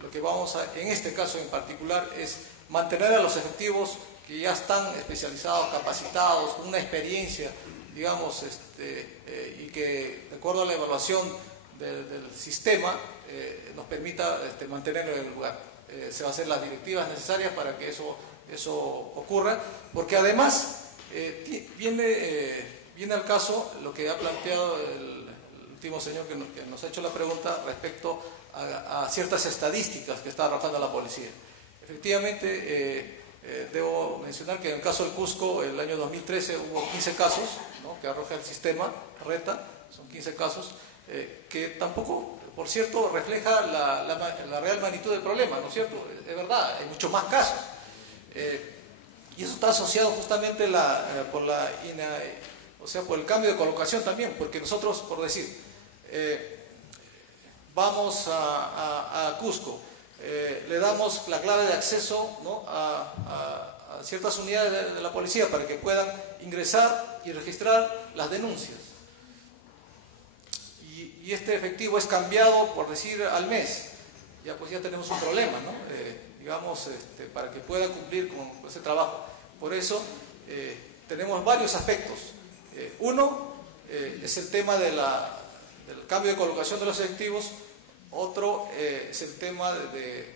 Lo que vamos a, en este caso en particular, es mantener a los efectivos que ya están especializados, capacitados, con una experiencia, digamos, y que de acuerdo a la evaluación del sistema nos permita mantenerlo en el lugar. Se van a hacer las directivas necesarias para que eso ocurra, porque además viene al caso lo que ha planteado el último señor que nos ha hecho la pregunta respecto a ciertas estadísticas que está arrojando la policía. Efectivamente, debo mencionar que en el caso del Cusco, el año 2013 hubo 15 casos, ¿no?, que arroja el sistema RETA, son 15 casos, que tampoco, por cierto, refleja la real magnitud del problema, ¿no es cierto? Es verdad, hay muchos más casos. Y eso está asociado justamente por el cambio de colocación también, porque nosotros, por decir, vamos a Cusco, le damos la clave de acceso, ¿no?, a ciertas unidades de la policía para que puedan ingresar y registrar las denuncias. Y este efectivo es cambiado, por decir, al mes. Ya tenemos un problema, ¿no? Digamos, para que pueda cumplir con ese trabajo. Por eso tenemos varios aspectos. Uno es el tema del cambio de colocación de los efectivos. Otro es el tema de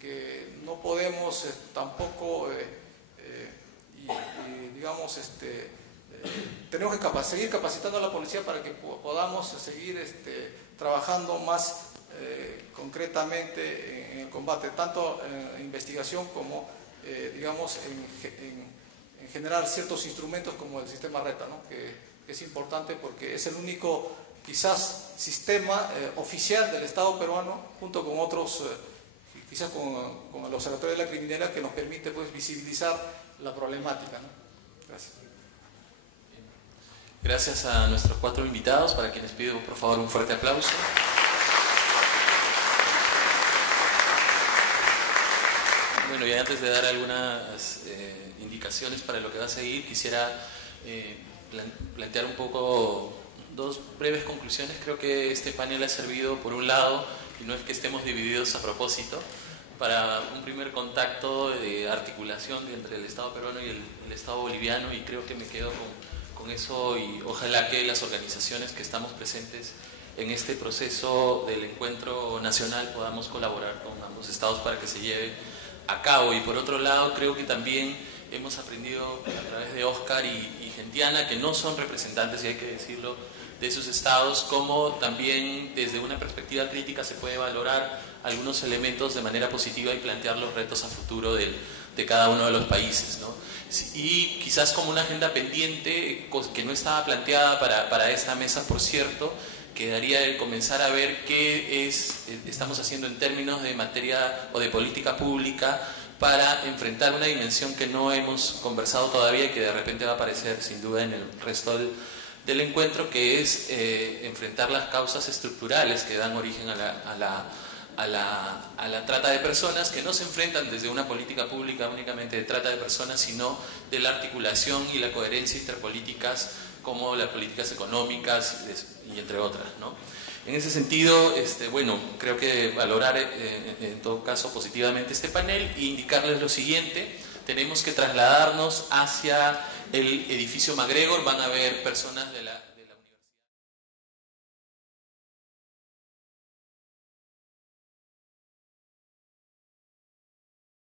que no podemos tampoco, digamos, tenemos que seguir capacitando a la policía para que podamos seguir trabajando más concretamente en el combate, tanto en investigación como, digamos, en generar ciertos instrumentos como el sistema RETA, ¿no?, que es importante porque es el único, quizás, sistema oficial del Estado peruano, junto con otros, quizás con el Observatorio de la Criminalidad, que nos permite, pues, visibilizar la problemática, ¿no? Gracias. Gracias a nuestros 4 invitados, para quienes pido por favor un fuerte aplauso. Bueno, y antes de dar algunas indicaciones para lo que va a seguir, quisiera plantear un poco 2 breves conclusiones. Creo que este panel ha servido, por un lado, y no es que estemos divididos a propósito, para un primer contacto de articulación entre el Estado peruano y el Estado boliviano, y creo que me quedo con eso, y ojalá que las organizaciones que estamos presentes en este proceso del encuentro nacional podamos colaborar con ambos estados para que se lleve a cabo. Y por otro lado, creo que también hemos aprendido a través de Oscar y Gentiana, que no son representantes, y hay que decirlo, de esos estados, como también desde una perspectiva crítica se puede valorar algunos elementos de manera positiva y plantear los retos a futuro de cada uno de los países, ¿no? Y quizás como una agenda pendiente que no estaba planteada para esta mesa, por cierto, quedaría el comenzar a ver qué estamos haciendo en términos de materia o de política pública para enfrentar una dimensión que no hemos conversado todavía y que de repente va a aparecer sin duda en el resto del encuentro, que es enfrentar las causas estructurales que dan origen a la trata de personas, que no se enfrentan desde una política pública únicamente de trata de personas, sino de la articulación y la coherencia interpolíticas, como las políticas económicas y entre otras, ¿no? En ese sentido, bueno, creo que valorar en todo caso positivamente este panel e indicarles lo siguiente: tenemos que trasladarnos hacia el edificio MacGregor. Van a haber personas de